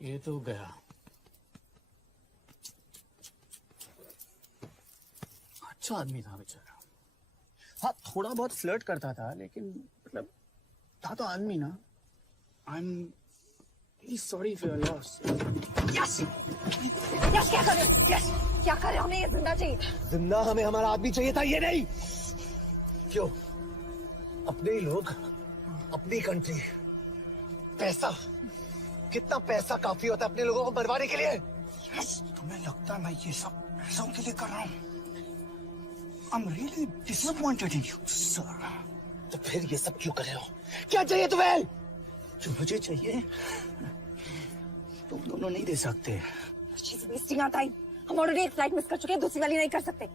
ये तो गया। अच्छा आदमी था बेचारा। हाँ, थोड़ा बहुत फ्लर्ट करता था, लेकिन मतलब था तो आदमी ना। आई am really sorry for your loss. Yes yes, क्या करे? यस क्या करे? हमें ये जिंदा चाहिए। जिंदा हमें हमारा आदमी चाहिए था, ये नहीं। क्यों? अपने ही लोग, अपनी कंट्री। पैसा, कितना पैसा काफी होता है अपने लोगों को मरवाने के लिए? यस, तुम्हें लगता है मैं ये सब पैसों के लिए कर रहा हूँ? I'm really disappointed in you, sir. तो फिर ये सब क्यों कर रहे हो? क्या चाहिए तुम्हें? जो मुझे चाहिए तुम दोनों नहीं दे सकते। She's wasting our time. हम ऑलरेडी एक फ्लाइट मिस कर चुके हैं, दूसरी वाली नहीं कर सकते।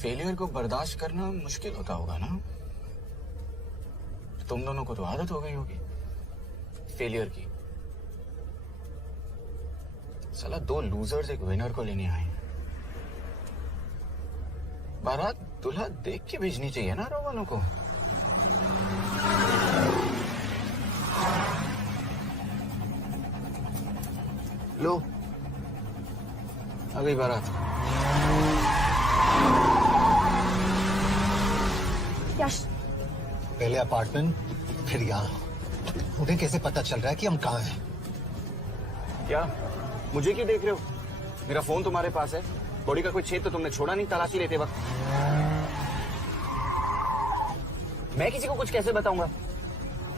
फेलियर को बर्दाश्त करना मुश्किल होता होगा ना? तुम दोनों को तो आदत हो गई होगी फेलियर की। साला 2 लूजर्स एक विनर को लेने आए। बारात दूल्हा देख के भेजनी चाहिए ना रो वालों को। लो आ गई बारात। यश, पहले अपार्टमेंट फिर यहाँ। उन्हें कैसे पता चल रहा है कि हम कहाँ हैं? क्या मुझे क्यों देख रहे हो? मेरा फोन तुम्हारे पास है। बॉडी का कोई छेद तो तुमने छोड़ा नहीं तलाशी लेते वक्त। मैं किसी को कुछ कैसे बताऊंगा?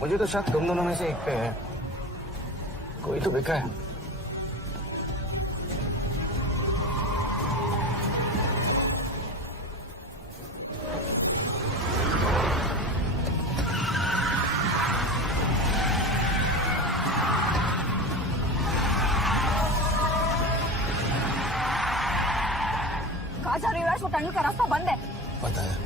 मुझे तो शक तुम दोनों में से एक पे है। कोई तो बिका है। कहाँ जा रही हो यश? वो टनल का रास्ता बंद है। पता है।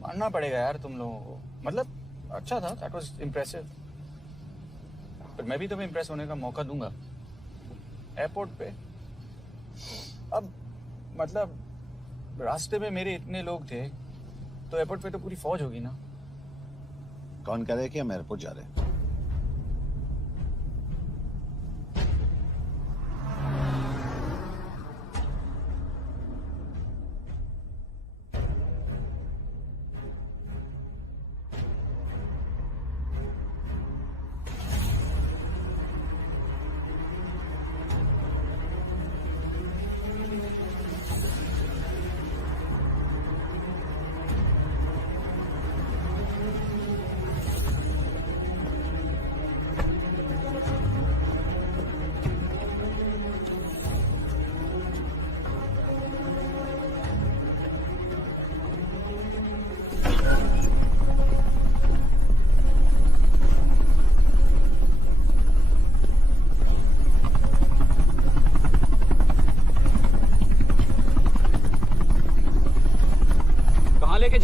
मानना पड़ेगा यार तुम लोगों को। मतलब अच्छा था, दैट वाज इम्प्रेसिव। पर मैं भी तुम्हें इम्प्रेस होने का मौका दूंगा एयरपोर्ट पे। अब मतलब रास्ते में मेरे इतने लोग थे तो एयरपोर्ट पे तो पूरी फौज होगी ना। कौन कह रहा है कि हम एयरपोर्ट जा रहे हैं?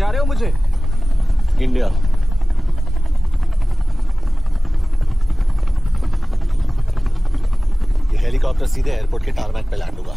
जा रहे हो मुझे? इंडिया। ये हेलीकॉप्टर सीधे एयरपोर्ट के टारमैक पे लैंड होगा।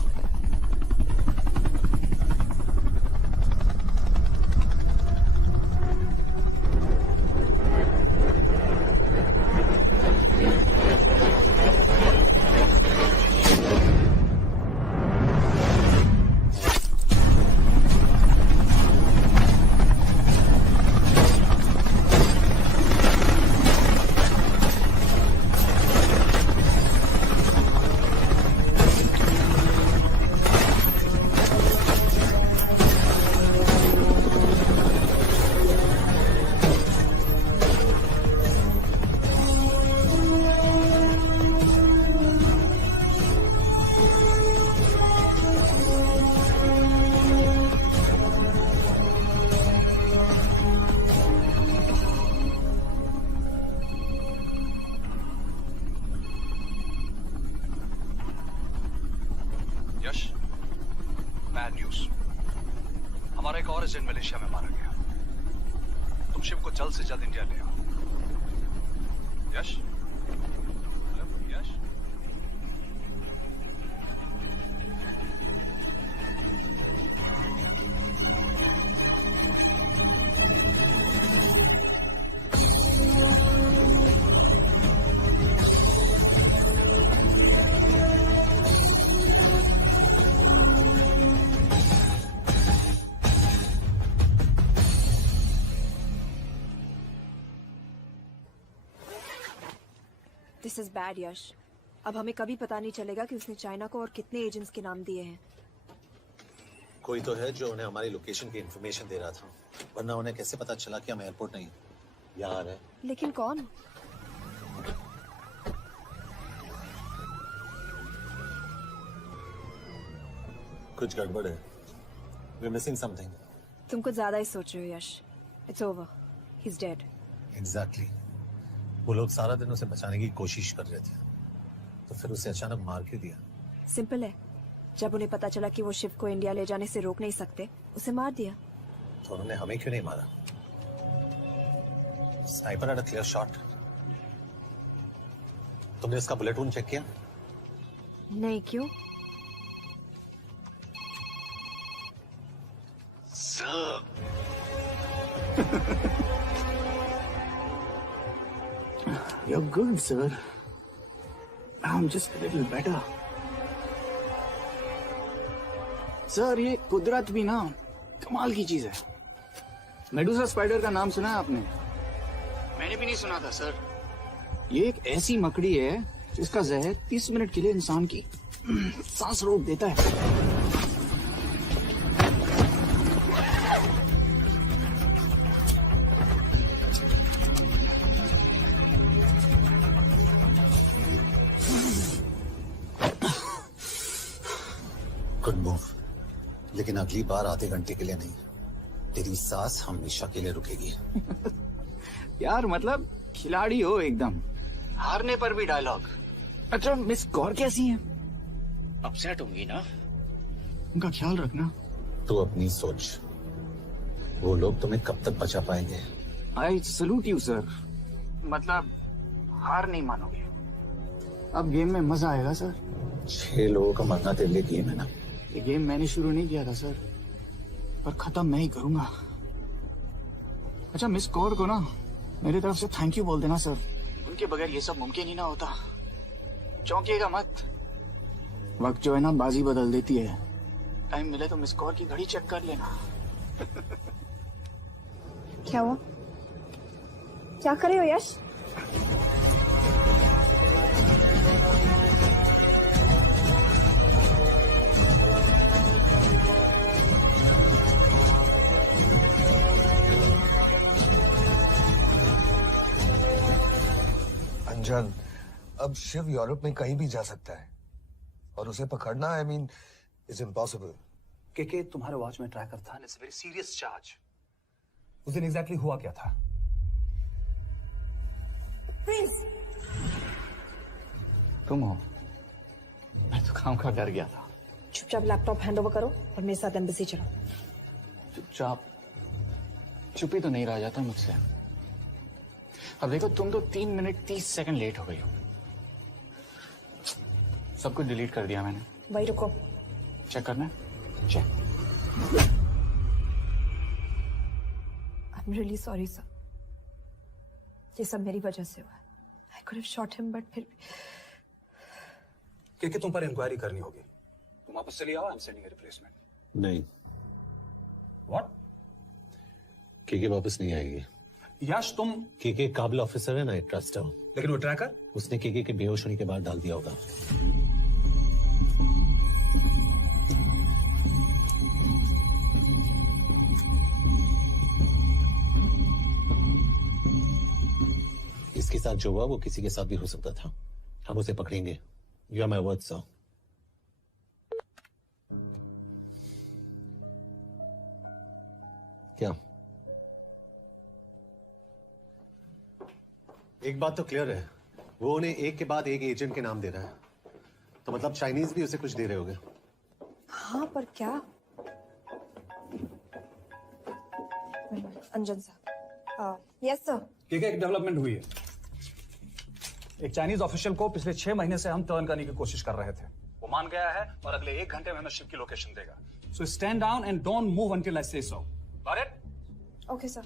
यश, बैड न्यूज। हमारा एक और एजेंट मलेशिया में मारा गया। तुम शिव को जल्द से जल्द इंडिया ले आओ। Yash, hello Yash. This is bad Yash. अब हमें कभी पता नहीं चलेगा कि उसने चाइना को और कितने एजेंट्स के नाम दिए हैं। कोई तो है जो उन्हें हमारी लोकेशन की इंफॉर्मेशन दे रहा था, वरना उन्हें कैसे पता चला कि हम एयरपोर्ट नहीं यहाँ है। लेकिन कौन? कुछ गड़बड़ है। We're missing something. तुम कुछ ज्यादा ही सोच रहे हो Yash. It's over, he is dead. Exactly. वो लोग सारा दिन उसे बचाने की कोशिश कर रहे थे, तो फिर उसे अचानक मार क्यों दिया? सिंपल है, जब उन्हें पता चला कि वो शिव को इंडिया ले जाने से रोक नहीं सकते, उसे मार दिया। तो उन्होंने हमें क्यों नहीं मारा? Sniper had a clear shot. तुमने इसका बुलेट वूंड चेक किया? नहीं, क्यों? You're good, sir. I'm just a little better. Sir, ये कुदरत भी ना कमाल की चीज है। मेडुसा स्पाइडर का नाम सुना है आपने? मैंने भी नहीं सुना था सर। ये एक ऐसी मकड़ी है जिसका जहर 30 मिनट के लिए इंसान की सांस रोक देता है। गुड मूव, लेकिन अगली बार आधे घंटे के लिए नहीं। तेरी सांस हमेशा के लिए रुकेगी। यार मतलब खिलाड़ी हो एकदम, हारने पर भी डायलॉग। अच्छा, मिस कौर कैसी हैं? अपसेट होंगी ना? उनका ख्याल रखना। तू अपनी सोच, वो लोग तुम्हें कब तक बचा पाएंगे? I salute you sir. मतलब हार नहीं मानोगे। अब गेम में मजा आएगा सर। 6 लोगों का मरना तेरे लिए गेम है ना? ये गेम मैंने शुरू नहीं किया था सर, पर खत्म मैं ही करूंगा। अच्छा, मिस कौर को ना मेरी तरफ से थैंक यू बोल देना सर। उनके बगैर ये सब मुमकिन ही ना होता। चौंकिएगा मत, वक्त जो है ना बाजी बदल देती है। टाइम मिले तो मिस कौर की घड़ी चेक कर लेना। क्या हुआ? क्या कर रहे हो यश? अंजन, अब शिव यूरोप में कहीं भी जा सकता है और उसे पकड़ना आई मीन इज इम्पॉसिबल। के तुम्हारे वॉच में ट्रैकर था, इट्स वेरी सीरियस चार्ज। उस दिन एग्जैक्टली हुआ क्या था? प्रिंस, तुम हो? मैं तो काम का डर गया था। चुपचाप लैपटॉप हैंड ओवर करो और मेरे साथ एम्बेसी चलो। चुपचाप चुप ही तो नहीं रहा जाता मुझसे। अब देखो, तुम तो 3 मिनट 30 सेकंड लेट हो गई हो। सब कुछ डिलीट कर दिया मैंने। भाई रुको, चेक करना है? Check. I am really sorry sir, ये सब मेरी वजह से हुआ। I could have shot him, but फिर भी क्योंकि तुम पर इंक्वायरी करनी होगी। तुम वापस चली आओ, I am sending a replacement. नहीं। व्हाट? केके वापस नहीं आएगी। यश तुम केके काबिल ऑफिसर है ना, आई ट्रस्ट हूं। लेकिन वो ट्रैकर उसने केके के बेहोश होने के बाद डाल दिया होगा। इसके साथ जो हुआ वो किसी के साथ भी हो सकता था। हम उसे पकड़ेंगे। You are my word sir. क्या? एक बात तो क्लियर है, वो उन्हें एक के बाद एक एजेंट के नाम दे रहा है, तो मतलब चाइनीज भी उसे कुछ दे रहे होंगे। हाँ, पर क्या? अंजन सर। Yes sir. ठीक है, एक डेवलपमेंट हुई है। एक चाइनीज ऑफिशियल को पिछले 6 महीने से हम टर्न करने की कोशिश कर रहे थे। वो मान गया है और अगले 1 घंटे में हमें शिप की लोकेशन देगा। So stand down and don't move until I say so. Got it? Okay sir.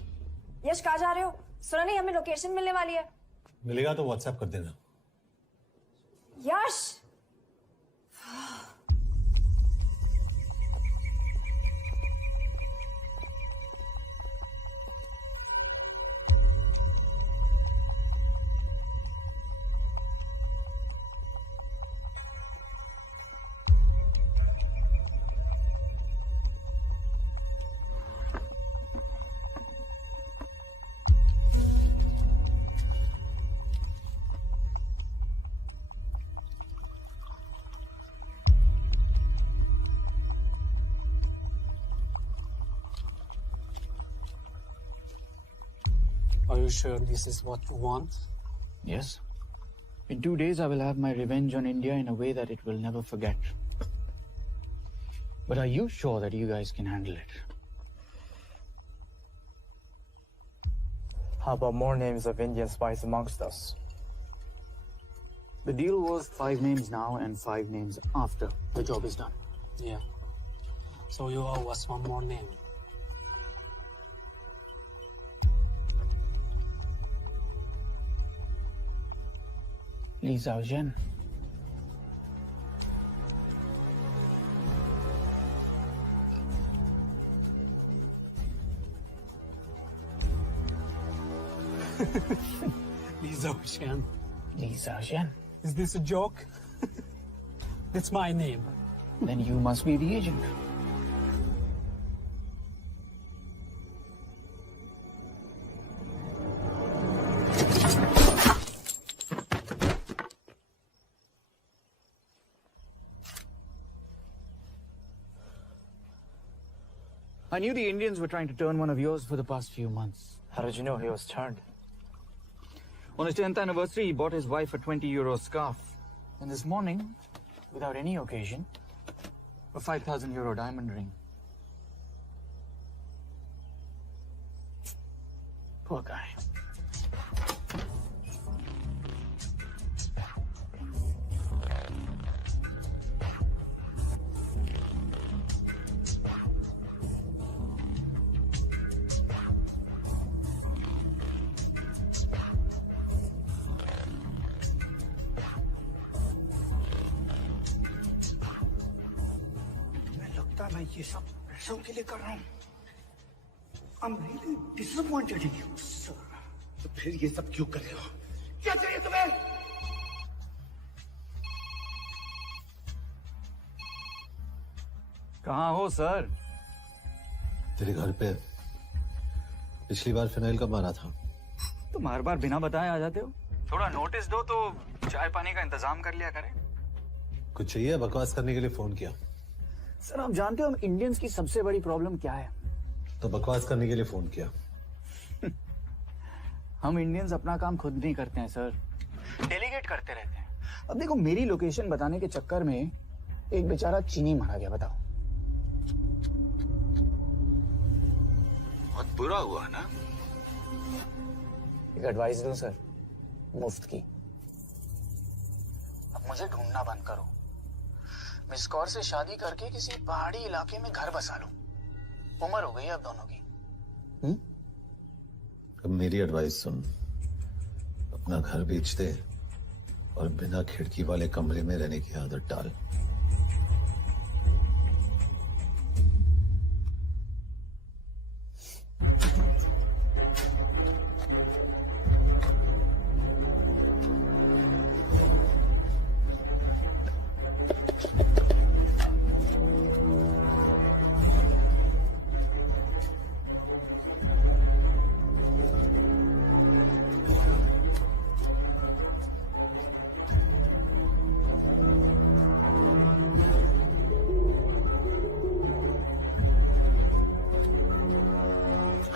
Yash, कहाँ जा रहे हो? सुना नहीं, हमें लोकेशन मिलने वाली है। मिलेगा तो व्हाट्सएप कर देना। यश! Are you sure this is what you want? Yes. In 2 days, I will have my revenge on India in a way that it will never forget. But are you sure that you guys can handle it? How about more names of Indian spies amongst us? The deal was 5 names now and 5 names after the job is done. Yeah. So you owe us one more name. Li Xiaozhen. Li Xiaozhen. Li Xiaozhen. Is this a joke? That's my name. Then you must be the agent. I knew the Indians were trying to turn one of yours for the past few months. How did you know he was turned? On his 10th anniversary, he bought his wife a 20-euro scarf. And this morning, without any occasion, a 5,000 euro diamond ring. Poor guy. मैं ये सब पैसों के लिए कर रहा हूँ। I'm really disappointed in you, sir. तो फिर ये सब क्यों कर रहे हो? क्या चाहिए तुम्हें? कहाँ हो सर? तेरे घर पे। पिछली बार फिनाइल कब मारा था? तुम हर बार बिना बताए आ जाते हो। थोड़ा नोटिस दो तो चाय पानी का इंतजाम कर लिया करें। कुछ चाहिए? बकवास करने के लिए फोन किया। सर, आप जानते हो हम इंडियंस की सबसे बड़ी प्रॉब्लम क्या है? तो बकवास करने के लिए फोन किया। हम इंडियंस अपना काम खुद नहीं करते हैं सर, डेलीगेट करते रहते हैं। अब देखो, मेरी लोकेशन बताने के चक्कर में एक बेचारा चीनी मारा गया, बताओ। और बुरा हुआ ना? एक एडवाइस दूं सर, मुफ्त की। अब मुझे ढूंढना बंद करो, मिस कौर से शादी करके किसी पहाड़ी इलाके में घर बसा लो। उम्र हो गई है अब दोनों की। अब मेरी एडवाइस सुन, अपना घर बेच दे और बिना खिड़की वाले कमरे में रहने की आदत डाल।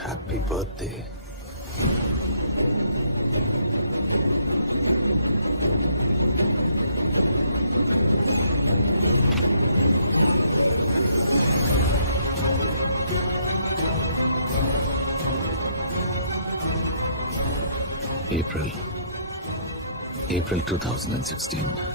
Happy birthday. April 2016.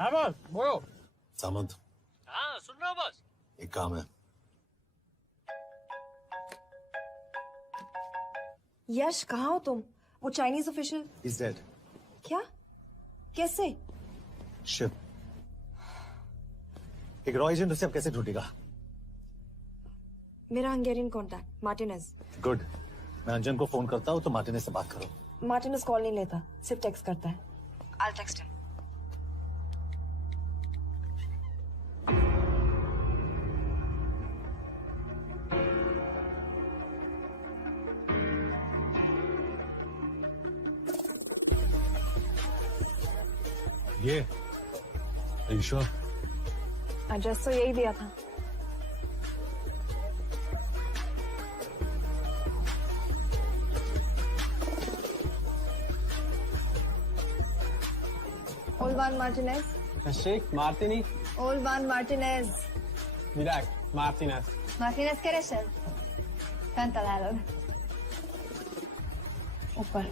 हाँ बॉस बोलो। सामंत, हाँ सुन रहा हूँ बॉस। एक काम है। यश कहाँ हो तुम? वो चाइनीज ऑफिशियल He's dead. क्या? कैसे? शिव, एक रॉ एजेंट उसे अब कैसे ढूंढेगा? मेरा हंगेरियन कॉन्टैक्ट मार्टिनेज। गुड, मैं अंजन को फोन करता हूँ तो मार्टिनेज से बात करो। मार्टिनेज कॉल नहीं लेता, सिर्फ टेक्स्ट करता है। I'll text him. ये ईश्वर, एड्रेस तो यही दिया था। Olvan Martinez. Sheikh Martini. Olvan Martinez. Direkt Martinez. Martinez keresel? Fent találod. ऊपर।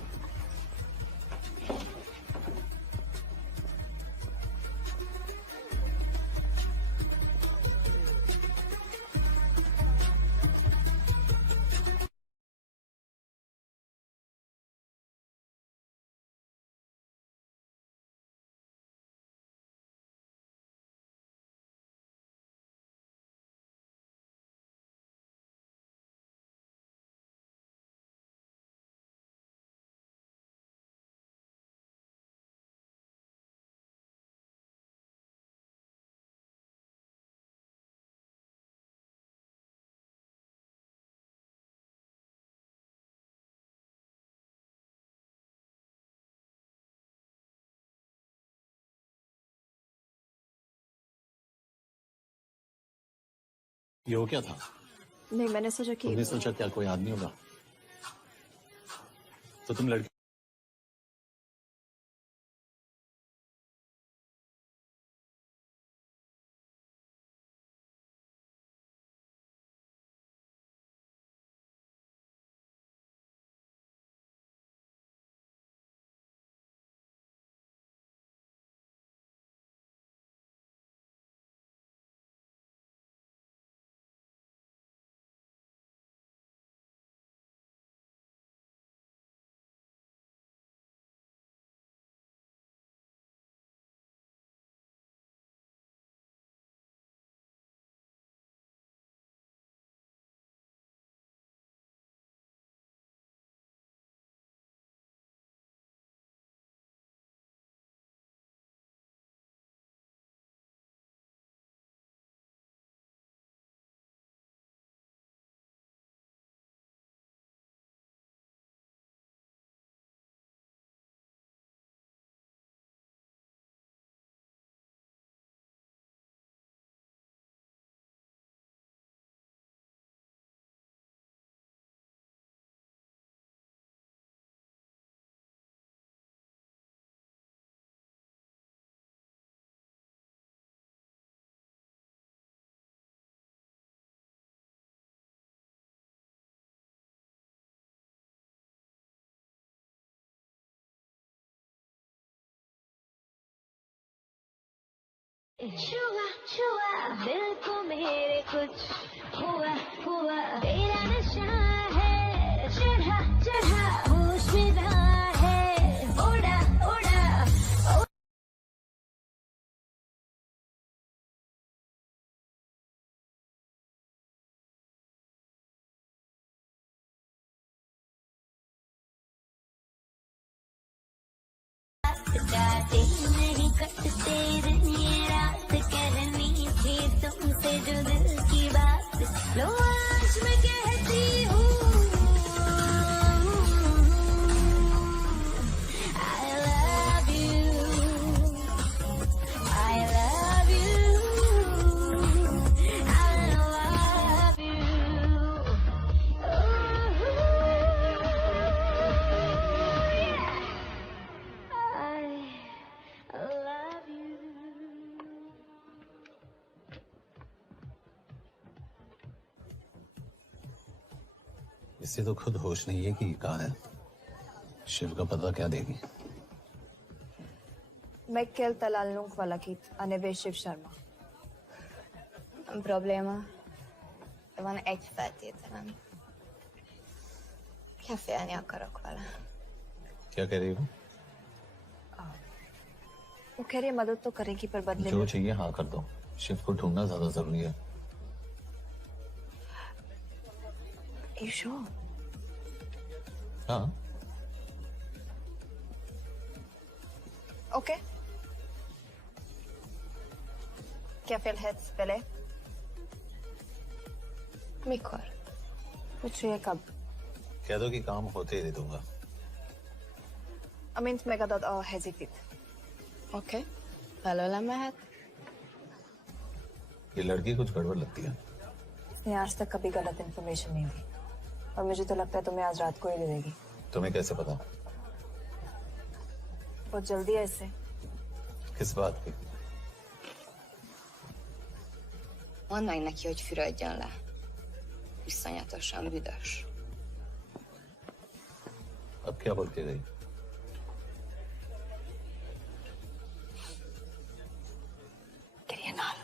ये हो क्या था? नहीं, मैंने सोचा कि तुमने सोचा क्या कोई आदमी होगा? तो तुम लड़की छुआ छुआ दिल को मेरे कुछ हुआ हुआ तेरा नशा है चढ़ा चढ़ा होश में रहा है उड़ा उड़ा जाते नहीं कटते दिन ये रात कहनी थी तुमसे जो दिल की बात लो आज मैं कहती हूँ I love you I love you I love you I love you. इसे तो खुद होश नहीं है कि कहाँ है। शिव का पता क्या देगी? Mikael talalnung valakit a Shiv Sharma. Nem probléma. Van egy feltételem. Kefélni akarok vele. क्या कह रही हो? वो कह रही है मदद तो करेगी पर बदले जो में चाहिए हाँ कर दो। शिव को ढूंढना ज्यादा जरूरी है। You sure? हाँ। Okay. Kefél hetsz bele? Mikor? पूछिए कब? कह दो कि काम होते ही दे दूंगा। Amint megadod a hezikit. Oké. Belőlem mehet? ये लड़की कुछ गड़बड़ लगती है। इसने आज तक कभी गलत इन्फॉर्मेशन नहीं दी और मुझे तो लगता है तुम्हें आज रात को ही दे देगी। तुम्हें कैसे पता? बहुत जल्दी है इससे। किस बात की? Mondd meg neki, hogy fürödjön le. Iszonyatosan büdös. अब क्या बोल के गई? Quería nada.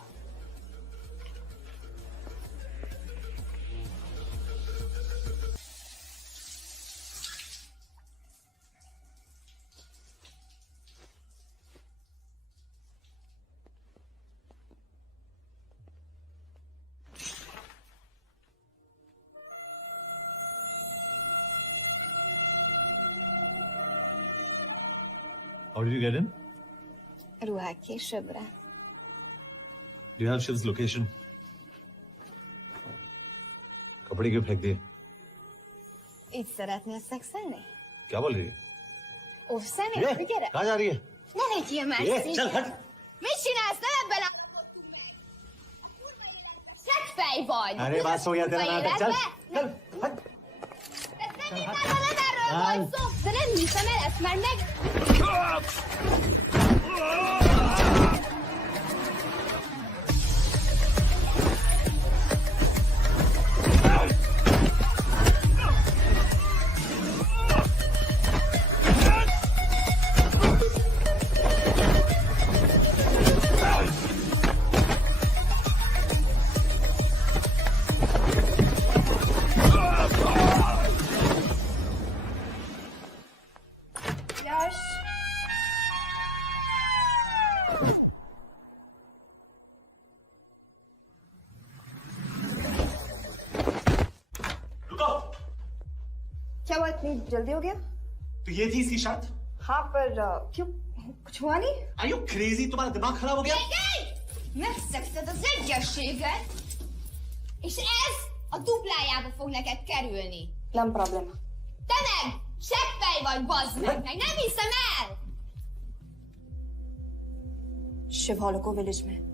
How did you get in? Ruhák későbbre. Do you have Shiv's location? कपड़े क्यों फेंक दिए? Így szeretnél szexelni? क्या बोल रही है? Óvszeni? ये, Gyere! कहाँ जा रही है? Ne legyél már ये, szívem! चल हट! Mit csinálsz? Ne ebben a... Szeggfej vagy! अरे बात हो गया तेरा नाटक, चल! चल! Nem erről volt szó! De nem hiszem el ezt már meg... यश रुको! क्या हुआ इतनी जल्दी हो गया? तो ये थी इसकी शर्त? हाँ पर क्यों कुछ हुआ नहीं? Are you crazy? तुम्हारा दिमाग खराब हो गया? Megszegted az egyességet, és ez a duplájába fog neked kerülni. Nem probléma. Te meg! Seggfej vagy, bazd meg! Nem hiszem el! Shiv हॉल को विलेज में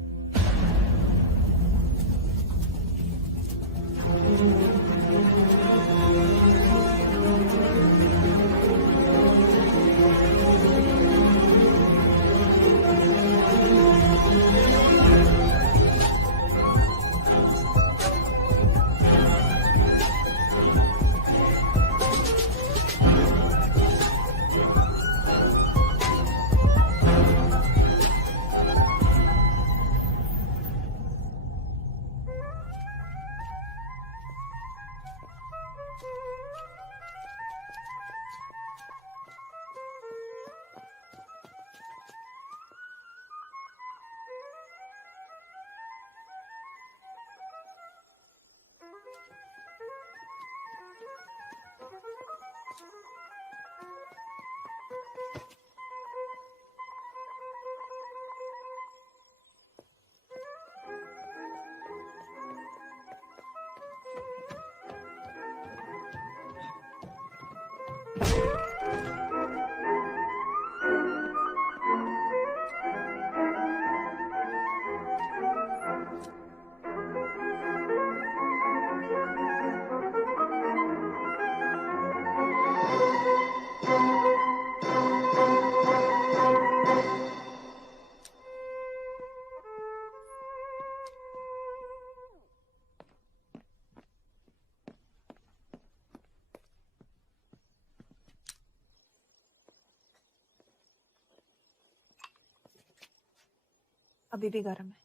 अभी भी गर्म है,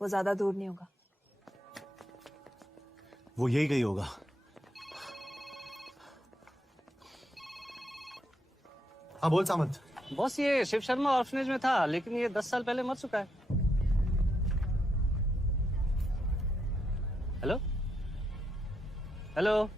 वो ज्यादा दूर नहीं होगा। वो यही गई होगा। हाँ बोल सामंत। बॉस ये शिव शर्मा ऑर्फनेज में था, लेकिन ये 10 साल पहले मर चुका है। Hello hello.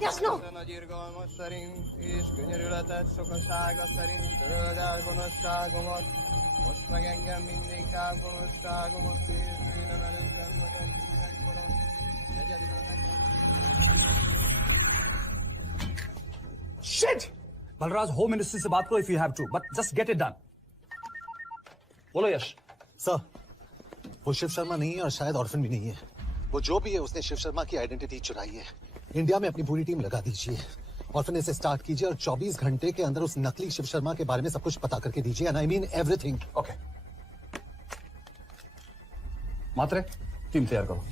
Jasno! Nagy irgalmas szerint és könyörületet sokasága szerint töröld el gonoszságomat, most meg engem mindinkább gonoszságomat és bűnöm előttem vagy egy megkorom. Egyedül nekem. Shit! Balraj, home ministry से बात करो if you have to, but just get it done. बोलो यश। Sir, वो शिव शर्मा नहीं है और शायद orphan भी नहीं है। वो जो भी है उसने शिव शर्मा की आइडेंटिटी चुराई है। इंडिया में अपनी पूरी टीम लगा दीजिए, ऑर्फनेज से स्टार्ट कीजिए और 24 घंटे के अंदर उस नकली शिव शर्मा के बारे में सब कुछ पता करके दीजिए। And I mean everything. Okay. Mhatre, team तैयार करो।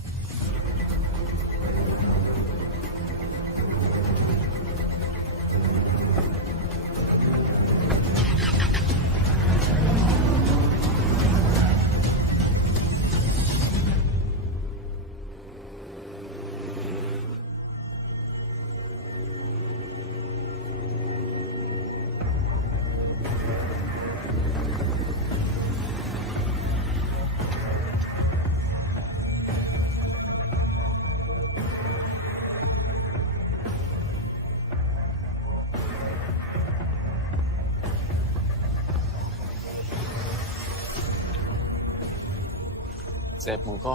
Szép munka.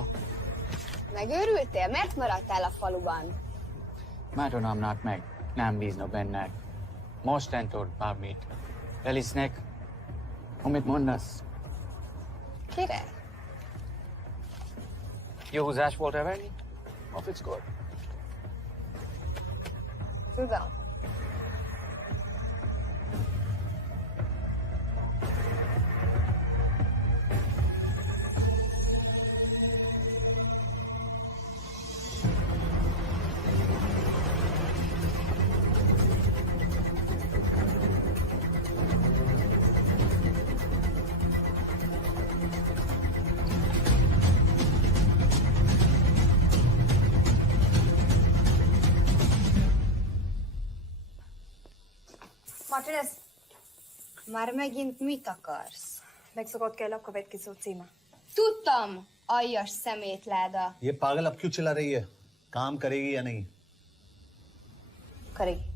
Megőrültél? Miért maradtál a faluban? Mert unalmnak meg. Nem bíznak bennek. Mostantól bármit. Elisznek. Amit mondasz? Kire? Jó húzás volt elvenni? A fickor. Tudom. Martinez, már megint mit akarsz? Megszokott kell a következő címe. Tudtam, aljas szemétláda. ये पागल अब क्यों चिल्ला रही है? काम करेगी या नहीं? करेगी।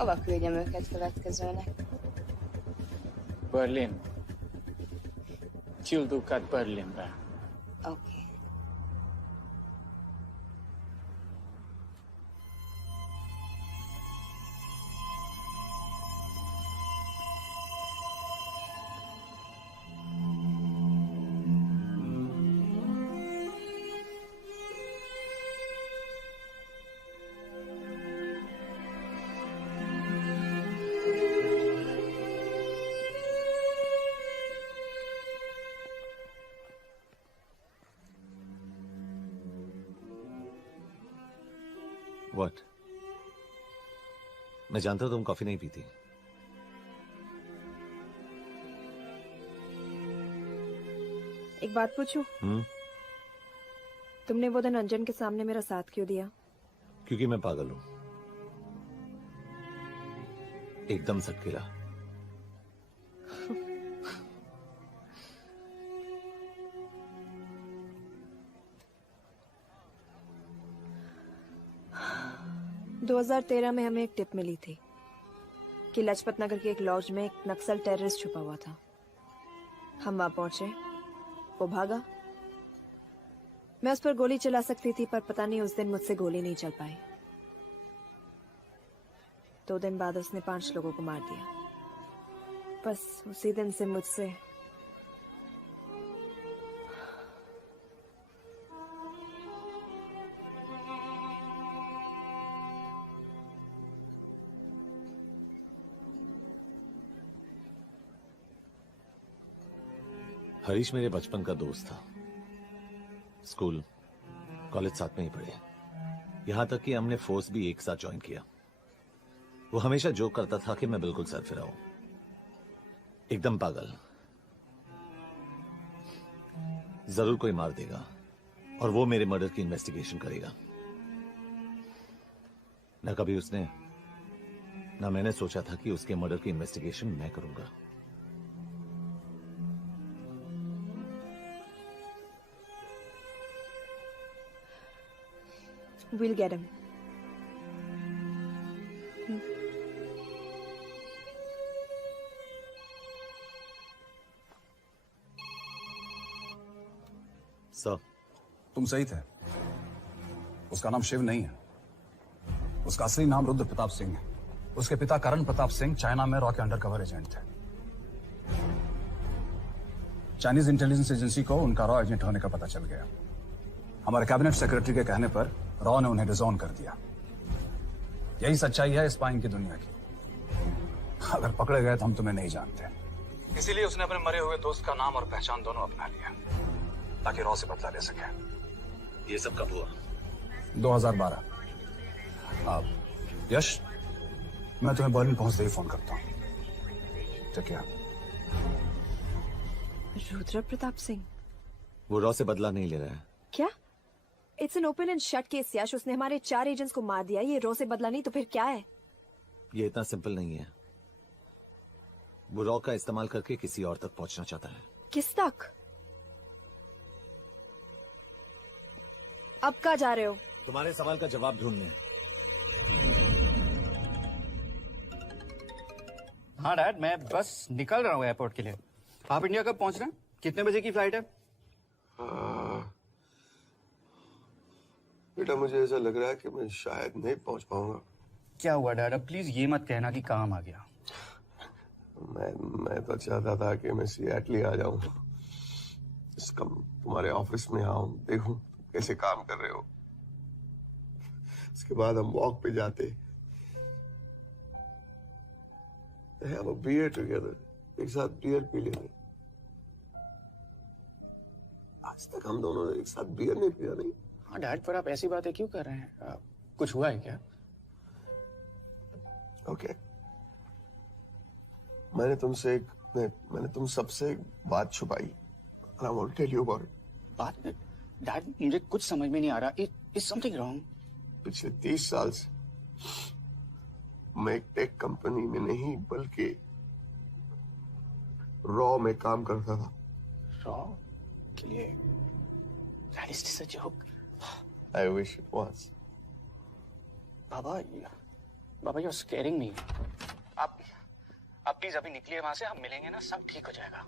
Hova küldjem őket következőnek? Berlin. Küld őket Berlinbe. Oké. What? मैं जानता हूं तुम कॉफी नहीं पीती। एक बात पूछूं? तुमने वो दिन अंजन के सामने मेरा साथ क्यों दिया? क्योंकि मैं पागल हूं, एकदम सटकेला। दो 2013 में हमें एक टिप मिली थी कि लाजपत नगर के एक लॉज में एक नक्सल टेररिस्ट छुपा हुआ था। हम वहां पहुंचे, वो भागा। मैं उस पर गोली चला सकती थी, पर पता नहीं उस दिन मुझसे गोली नहीं चल पाई। 2 दिन बाद उसने 5 लोगों को मार दिया। बस उसी दिन से मुझसे हरीश मेरे बचपन का दोस्त था। स्कूल कॉलेज साथ में ही पढ़े, यहां तक कि हमने फोर्स भी एक साथ ज्वाइन किया। वो हमेशा जोक करता था कि मैं बिल्कुल सरफिरा हूं, एकदम पागल। जरूर कोई मार देगा और वो मेरे मर्डर की इन्वेस्टिगेशन करेगा। न कभी उसने, न मैंने सोचा था कि उसके मर्डर की इन्वेस्टिगेशन मैं करूंगा। We'll get him. सर, तुम सही थे। उसका नाम शिव नहीं है, उसका असली नाम रुद्र प्रताप सिंह है। उसके पिता करण प्रताप सिंह चाइना में रॉ के अंडरकवर एजेंट थे। चाइनीज इंटेलिजेंस एजेंसी को उनका रॉ एजेंट होने का पता चल गया। हमारे कैबिनेट सेक्रेटरी के कहने पर रॉ ने उन्हें डिसऑन कर दिया। यही सच्चाई है स्पाइंग की दुनिया की। अगर पकड़े गए तो हम तुम्हें नहीं जानते, इसीलिए उसने अपने मरे हुए दोस्त का नाम और पहचान दोनों अपना लिया ताकि रॉ से बदला ले सके। ये सब कब हुआ? 2012। यश, मैं तुम्हें बर्लिन पहुंचते ही फोन करता हूँ। ठीक है। रुद्र प्रताप सिंह वो रॉ से बदला नहीं ले रहा है। क्या? It's an open and shut case Yash. उसने हमारे 4 एजेंट्स को मार दिया। ये रॉ से बदला नहीं तो फिर क्या है? ये इतना सिंपल नहीं है। वो रॉ का इस्तेमाल करके किसी और तक पहुंचना चाहता है। किस तक? अब कहाँ जा रहे हो? तुम्हारे सवाल का जवाब ढूंढने। हाँ डैड, मैं बस निकल रहा हूँ एयरपोर्ट के लिए। आप इंडिया कब पहुंच रहे हैं? कितने बजे की फ्लाइट है? बेटा, मुझे ऐसा लग रहा है कि मैं शायद नहीं पहुंच पाऊंगा। क्या हुआ डैड? अब प्लीज ये मत कहना कि काम आ गया। मैं तो चाहता था कि मैं सिएटल आ जाऊं, तुम्हारे ऑफिस में आऊं, देखूं कैसे काम कर रहे हो। उसके बाद हम वॉक पे जाते, have a beer together, एक साथ बियर पी लेते। आज तक हम दोनों ने एक साथ बियर नहीं पिया। नहीं? हाँ डैड, पर आप ऐसी बातें क्यों कर रहे हैं? कुछ हुआ है क्या? ओके, मैंने तुम सबसे एक बात छुपाई। And I want to tell you about it. बात? डैड, मुझे कुछ समझ में नहीं आ रहा। Is something wrong? पिछले 30 साल से मैं एक टेक कंपनी में नहीं बल्कि रॉ में काम करता था। रॉ के लिए? That is just a joke. I wish it was. Baba, you're scaring me. आप प्लीज अभी निकलिए वहां से, हम मिलेंगे ना, सब ठीक हो जाएगा।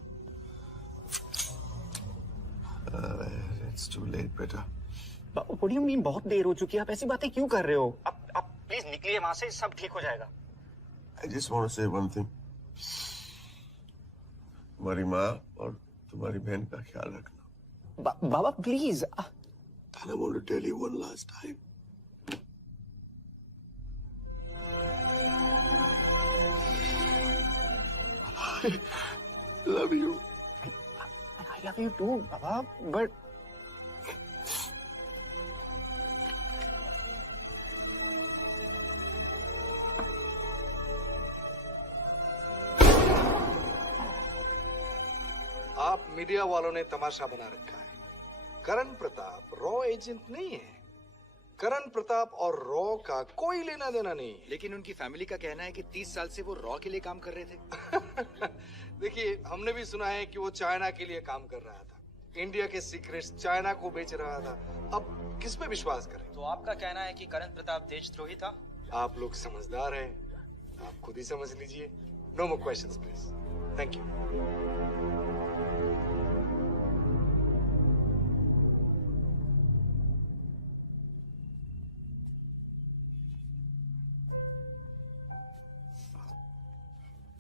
It's too late, बेटा। What do you mean बहुत देर हो चुकी है? आप ऐसी बातें क्यों कर रहे हो? आप प्लीज निकलिए वहां से, सब ठीक हो जाएगा। I just want to say one thing. तुम्हारी माँ और तुम्हारी बहन का ख्याल रखना। बाबा please. And I want to tell you one last time. I love you. I love you too, Baba, but media वालों ने तमाशा बना रखा है। करण प्रताप रॉ एजेंट नहीं है। करण प्रताप और रॉ का कोई लेना देना नहीं है। लेकिन उनकी फैमिली का कहना है कि 30 साल से वो रॉ के लिए काम कर रहे थे। देखिए, हमने भी सुना है कि वो चाइना के लिए काम कर रहा था, इंडिया के सीक्रेट्स चाइना को बेच रहा था। अब किस पे विश्वास करें? तो आपका कहना है कि करण प्रताप देशद्रोही था? आप लोग समझदार हैं, आप खुद ही समझ लीजिए। No more questions please. Thank you.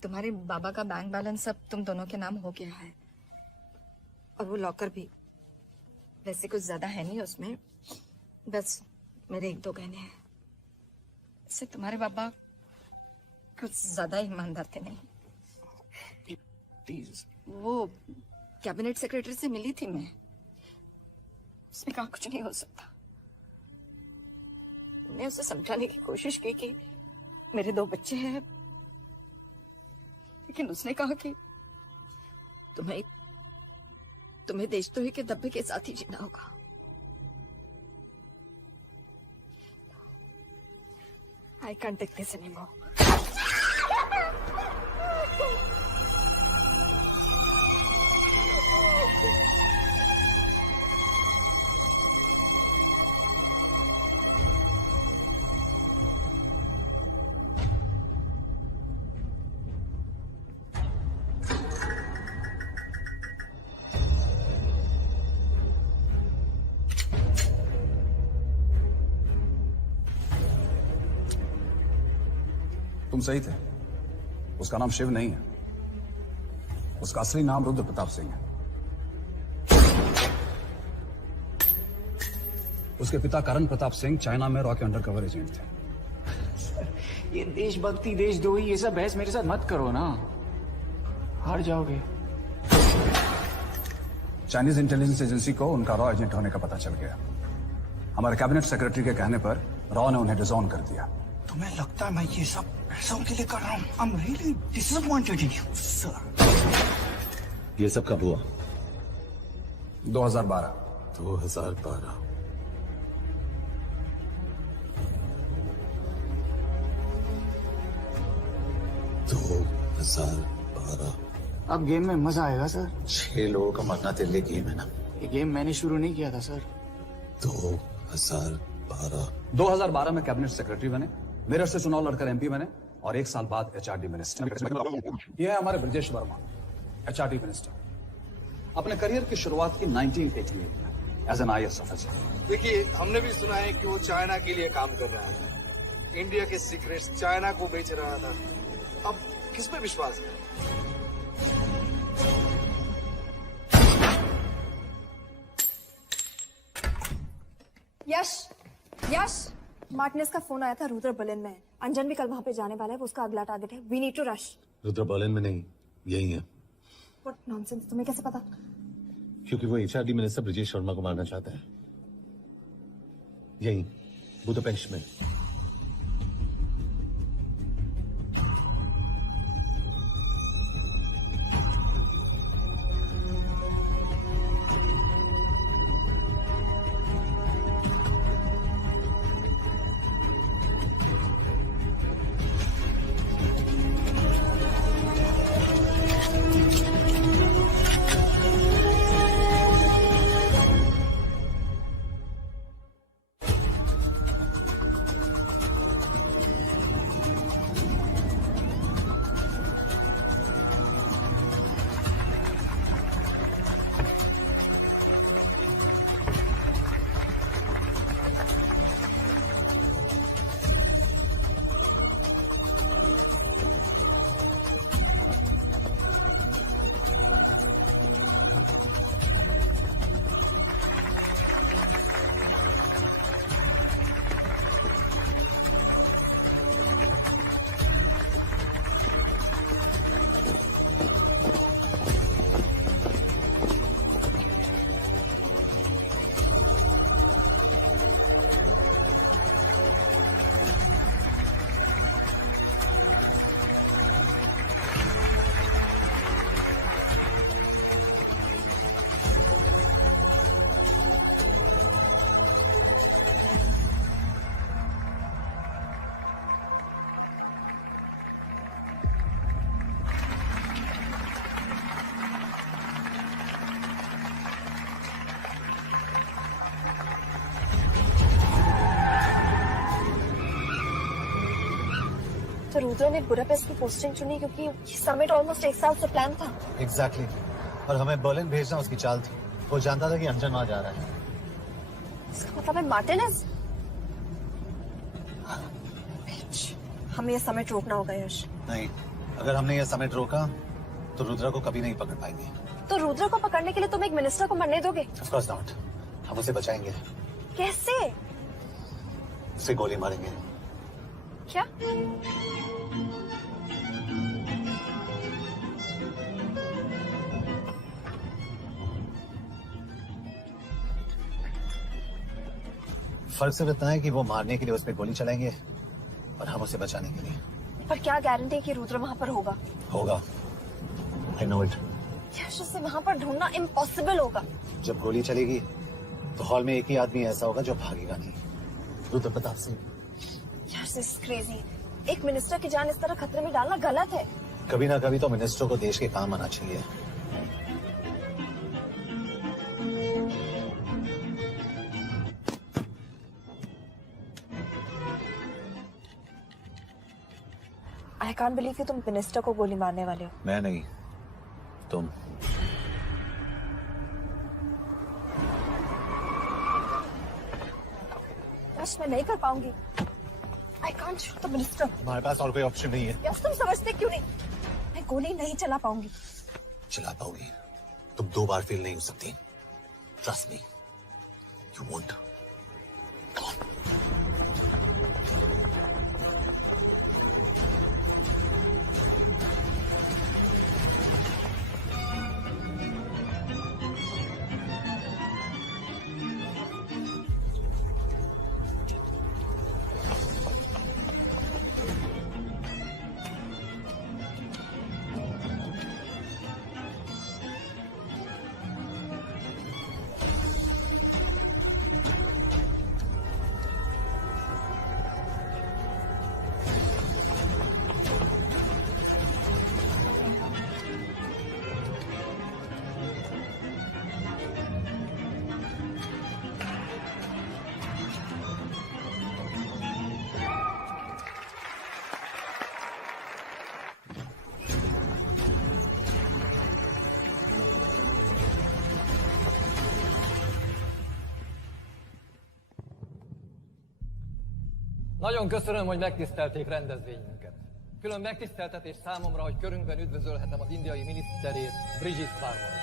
तुम्हारे बाबा का बैंक बैलेंस अब तुम दोनों के नाम हो गया है, और वो लॉकर भी। वैसे कुछ ज्यादा है नहीं उसमें, बस मेरे 1-2 गहने हैं। इससे तुम्हारे बाबा कुछ ज्यादा ईमानदार थे नहीं। प्लीज। वो कैबिनेट सेक्रेटरी से मिली थी मैं, उसने कहा कुछ नहीं हो सकता। मैंने उसे समझाने की कोशिश की कि मेरे 2 बच्चे हैं, लेकिन उसने कहा कि तुम्हें देशद्रोही के दब्बे के साथ ही जीना होगा। I can't take this anymore. तुम सही थे, उसका नाम शिव नहीं है, उसका असली नाम रुद्र प्रताप सिंह है। उसके पिता करण प्रताप सिंह चाइना में रॉ के अंडरकवर एजेंट थे। ये देशभक्ति देशद्रोही ये सब बहस मेरे साथ मत करो ना, हार जाओगे। चाइनीज इंटेलिजेंस एजेंसी को उनका रॉ एजेंट होने का पता चल गया। हमारे कैबिनेट सेक्रेटरी के कहने पर रॉ ने उन्हें डिसऑन कर दिया। तुम्हें लगता है मैं ये सब पैसों के लिए कर रहा हूँ? I'm really disappointed in you, sir. ये सब कब हुआ? 2012। 2012। अब गेम में मजा आएगा सर। 6 लोगों का मरना तेरे लिए गेम है ना? ये गेम मैंने शुरू नहीं किया था सर। 2012 में कैबिनेट सेक्रेटरी बने, मेरठ से चुनाव लड़कर एमपी बने, और 1 साल बाद एचआरडी मिनिस्टर। ये है हमारे ब्रजेश वर्मा, एचआरडी मिनिस्टर। अपने करियर की शुरुआत की 1988 में एज एन IAS ऑफिसर। देखिए, हमने भी सुना है कि वो चाइना के लिए काम कर रहा था, इंडिया के सीक्रेट्स चाइना को बेच रहा था। अब किस पे विश्वास करें? यश, मार्टिनेस का फोन आया था, रुद्र बर्लिन में है। अंजन भी कल वहां पे जाने वाला है, वो उसका अगला टारगेट है। We need to rush. Rudra Berlin में नहीं, यही है। व्हाट नॉनसेंस, तुम्हें कैसे पता? क्योंकि वो एचआरडी मिनिस्टर ब्रजेश शर्मा को मारना चाहता है, यही बुदापेस्ट में। रुद्र ने बुडापेस्ट की पोस्टिंग चुनी क्योंकि ये समिट ऑलमोस्ट 1 साल से प्लान था। एग्जैक्टली और हमें बर्लिन भेजना उसकी चाल थी। वो जानता था कि अंजन वहां जा रहा है। इसका मतलब है मार्टिनेज। हमें ये समिट रोकना होगा यश। नहीं, अगर हमने ये समिट रोका तो रुद्रा को कभी नहीं पकड़ पाएंगे। तो रुद्र को पकड़ने के लिए तुम एक मिनिस्टर को मरने दोगे? Of course not. हम उसे बचाएंगे। कैसे? उसे गोली मारेंगे। क्या? फर्क सिर्फ इतना है कि वो मारने के लिए उस पर गोली चलाएंगे और हम उसे बचाने के लिए। पर क्या गारंटी है कि रुद्र वहाँ पर होगा? होगा। I know it. यश, उसे वहाँ पर ढूंढना इम्पॉसिबल होगा। जब गोली चलेगी तो हॉल में एक ही आदमी ऐसा होगा जो भागेगा नहीं। रुद्र प्रताप सिंह। यश, दिस इज क्रेजी। एक मिनिस्टर की जान इस तरह खतरे में डालना गलत है। कभी ना कभी तो मिनिस्टरों को देश के काम आना चाहिए। आई कांट बिलीव कि तुम मिनिस्टर को गोली मारने वाले हो। मैं नहीं, तुम। यश, मैं नहीं कर पाऊंगी। I can't shoot the minister. हमारे पास और कोई ऑप्शन नहीं है। यश, तुम समझते क्यों नहीं? मैं गोली नहीं चला पाऊंगी। चला पाओगी। तुम 2 बार फेल नहीं हो सकती। Trust me, you won't. Nagyon köszönöm, hogy megtisztelték rendezvényünket. Külön megtiszteltetés számomra, hogy körünkben üdvözölhetem az indiai miniszterét, Brigitte Barnot.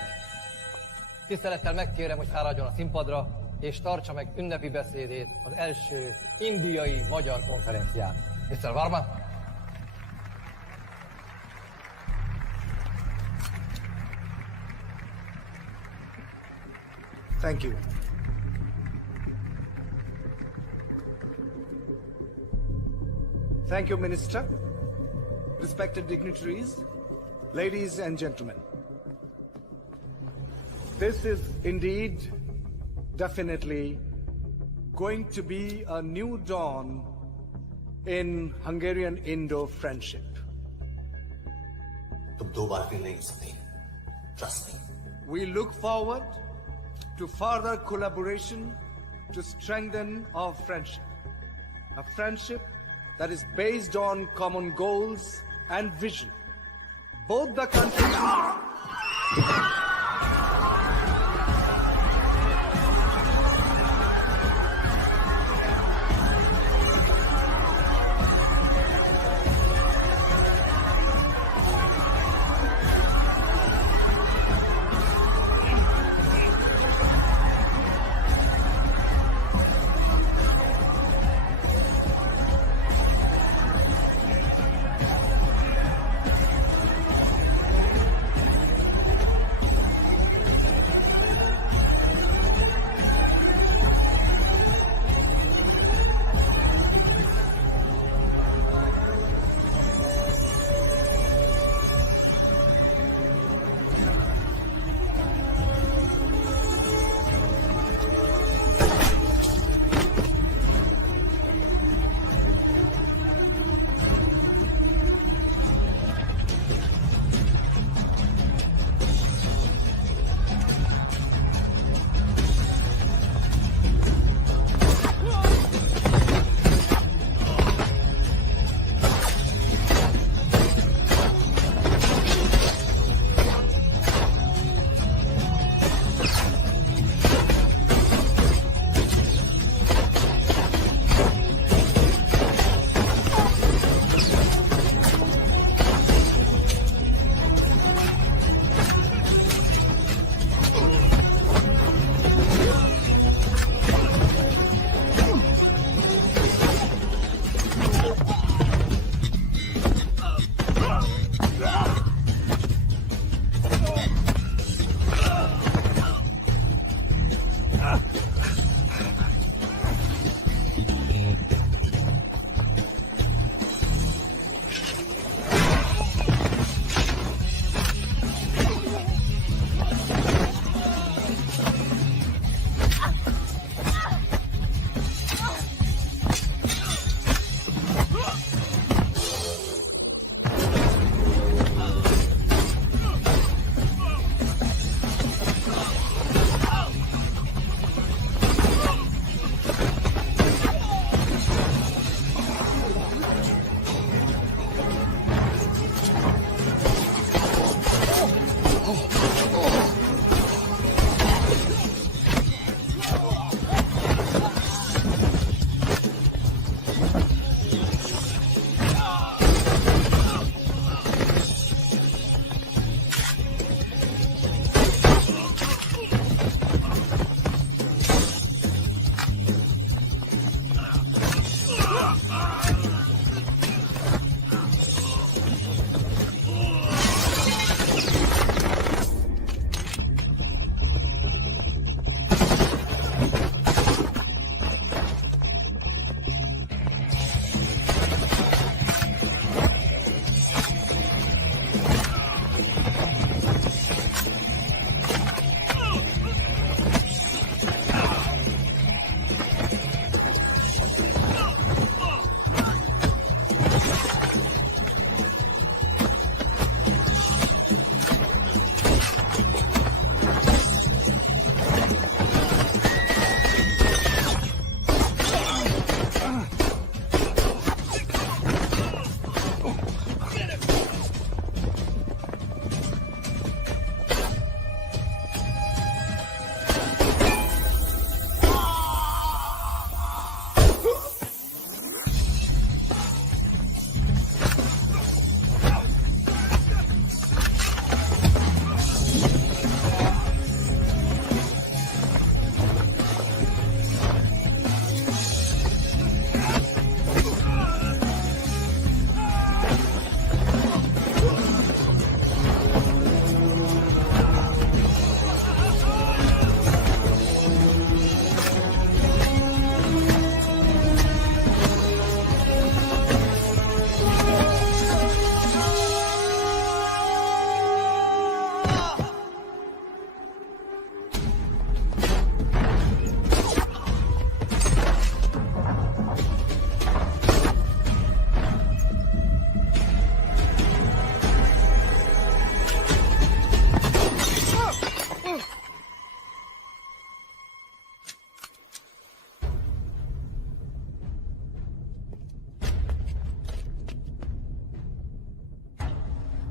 Tisztelettel megkérem, hogy fáradjon a színpadra, és tartsa meg ünnepi beszédét az első indiai-magyar konferencián. Mr. Varma? Thank you. Thank you, Minister. Respected dignitaries, ladies and gentlemen. This is indeed, definitely, going to be a new dawn in Hungarian-Indo friendship. तुम 2 बार fail नहीं हो सकती। Trust me. We look forward to further collaboration to strengthen our friendship. A friendship that is based on common goals and vision. Both the countries...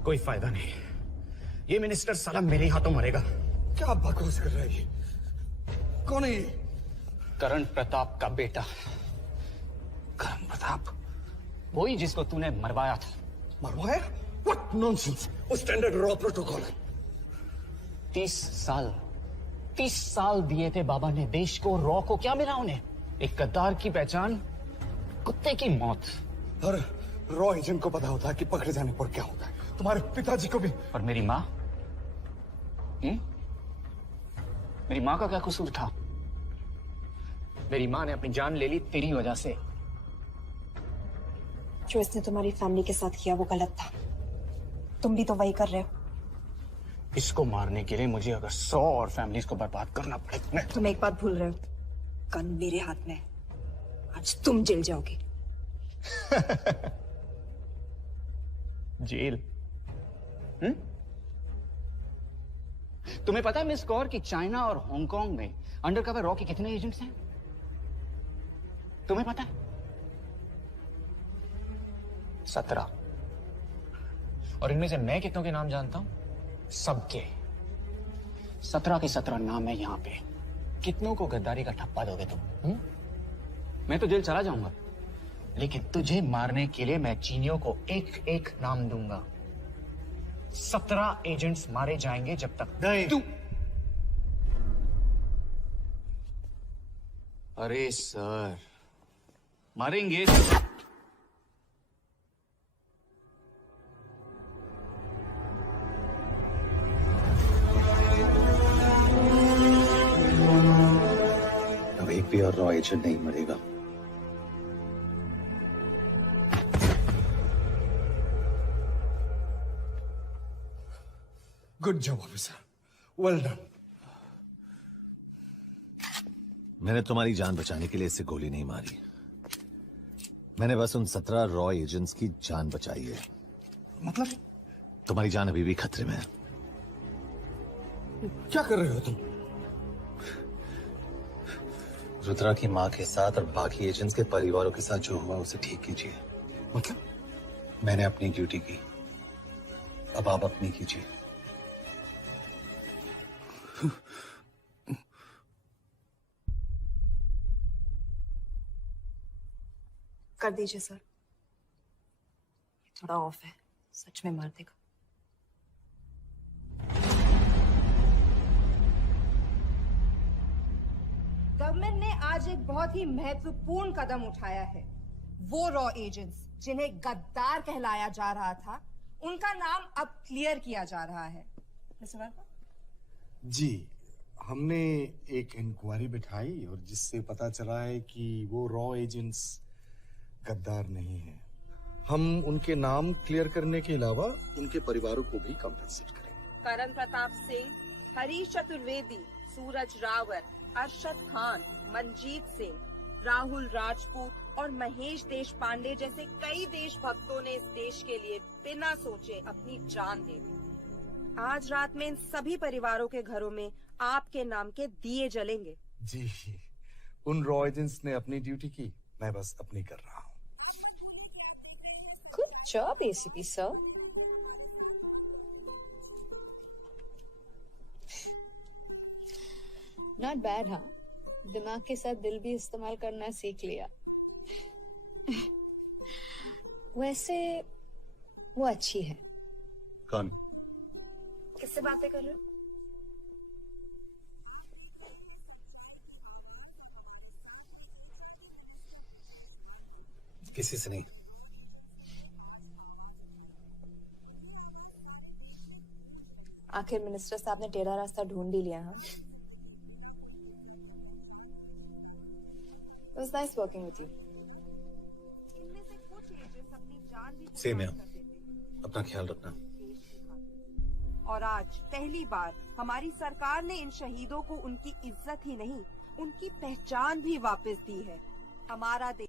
कोई फायदा नहीं, ये minister साला मेरे ही हाथों मरेगा। क्या बकवास कर रहा है ये? कौन है ये? करण प्रताप का बेटा। करण प्रताप? वही जिसको तूने मरवाया था। मरवाया? What nonsense! वो स्टैंडर्ड रॉ प्रोटोकॉल है। 30 साल दिए थे बाबा ने देश को, रॉ को क्या मिला उन्हें? एक गद्दार की पहचान, कुत्ते की मौत। और रॉ एजेंट को पता होता है कि पकड़े जाने पर क्या होता है। तुम्हारे पिताजी को भी। और मेरी माँ? मेरी माँ का क्या कसूर था? मेरी माँ ने अपनी जान ले ली तेरी वजह से। जो इसने तुम्हारी फैमिली के साथ किया वो गलत था। तुम भी तो वही कर रहे हो। इसको मारने के लिए मुझे अगर 100 और फैमिलीज को बर्बाद करना पड़े तो मैं... तुम एक बात भूल रहे हो, गन मेरे हाथ में। आज तुम जेल जाओगे। जेल? तुम्हें पता है मिस कौर कि चाइना और हांगकांग में अंडरकवर रॉ के कितने एजेंट्स हैं? तुम्हें पता है? 17। और इनमें से मैं कितनों के नाम जानता हूं? सबके। 17 के 17 नाम है यहां पे। कितनों को गद्दारी का ठप्पा दोगे तुम? मैं तो जेल चला जाऊंगा, लेकिन तुझे मारने के लिए मैं चीनियों को एक एक नाम दूंगा। 17 एजेंट्स मारे जाएंगे जब तक तू... अरे सर, मारेंगे। भी और रॉ एजेंट नहीं मरेगा। Good job, officer. Well done. मैंने तुम्हारी जान बचाने के लिए इससे गोली नहीं मारी। मैंने बस उन 17 रॉ एजेंट्स की जान बचाई है। मतलब? तुम्हारी जान अभी भी खतरे में है। क्या कर रहे हो तुम? रुद्रा की मां के साथ और बाकी एजेंट्स के परिवारों के साथ जो हुआ उसे ठीक कीजिए। मतलब? मैंने अपनी ड्यूटी की, अब आप अपनी कीजिए। कर दीजिए सर, थोड़ा ऑफ है, सच में मार देगा। गवर्नमेंट ने आज एक बहुत ही महत्वपूर्ण कदम उठाया है। वो रॉ एजेंट्स जिन्हें गद्दार कहलाया जा रहा था, उनका नाम अब क्लियर किया जा रहा है। मिस्टर वर्मा? जी, हमने एक इंक्वायरी बिठाई और जिससे पता चला है कि वो रॉ एजेंट्स गद्दार नहीं है। हम उनके नाम क्लियर करने के अलावा उनके परिवारों को भी कॉम्पेंसेट करेंगे। करण प्रताप सिंह, हरीश चतुर्वेदी, सूरज रावत, अरशद खान, मंजीत सिंह, राहुल राजपूत और महेश देश पांडे जैसे कई देशभक्तों ने इस देश के लिए बिना सोचे अपनी जान दे दी। आज रात में इन सभी परिवारों के घरों में आपके नाम के दिए जलेंगे। जी, उन रॉ एजेंट्स ने अपनी ड्यूटी की, मैं बस अपनी कर रहा हूँ। Good job, ACP sir. Not bad, हाँ? दिमाग के साथ दिल भी इस्तेमाल करना सीख लिया। वैसे वो अच्छी है। कौन? किससे बातें कर रहे हो? किसी से नहीं। आखिर मिनिस्टर साहब ने टेढ़ा रास्ता ढूंढ ही लिया। हाँ, It was nice working with you. Same है। अपना ख्याल रखना। और आज पहली बार हमारी सरकार ने इन शहीदों को उनकी इज्जत ही नहीं, उनकी पहचान भी वापस दी है। हमारा देश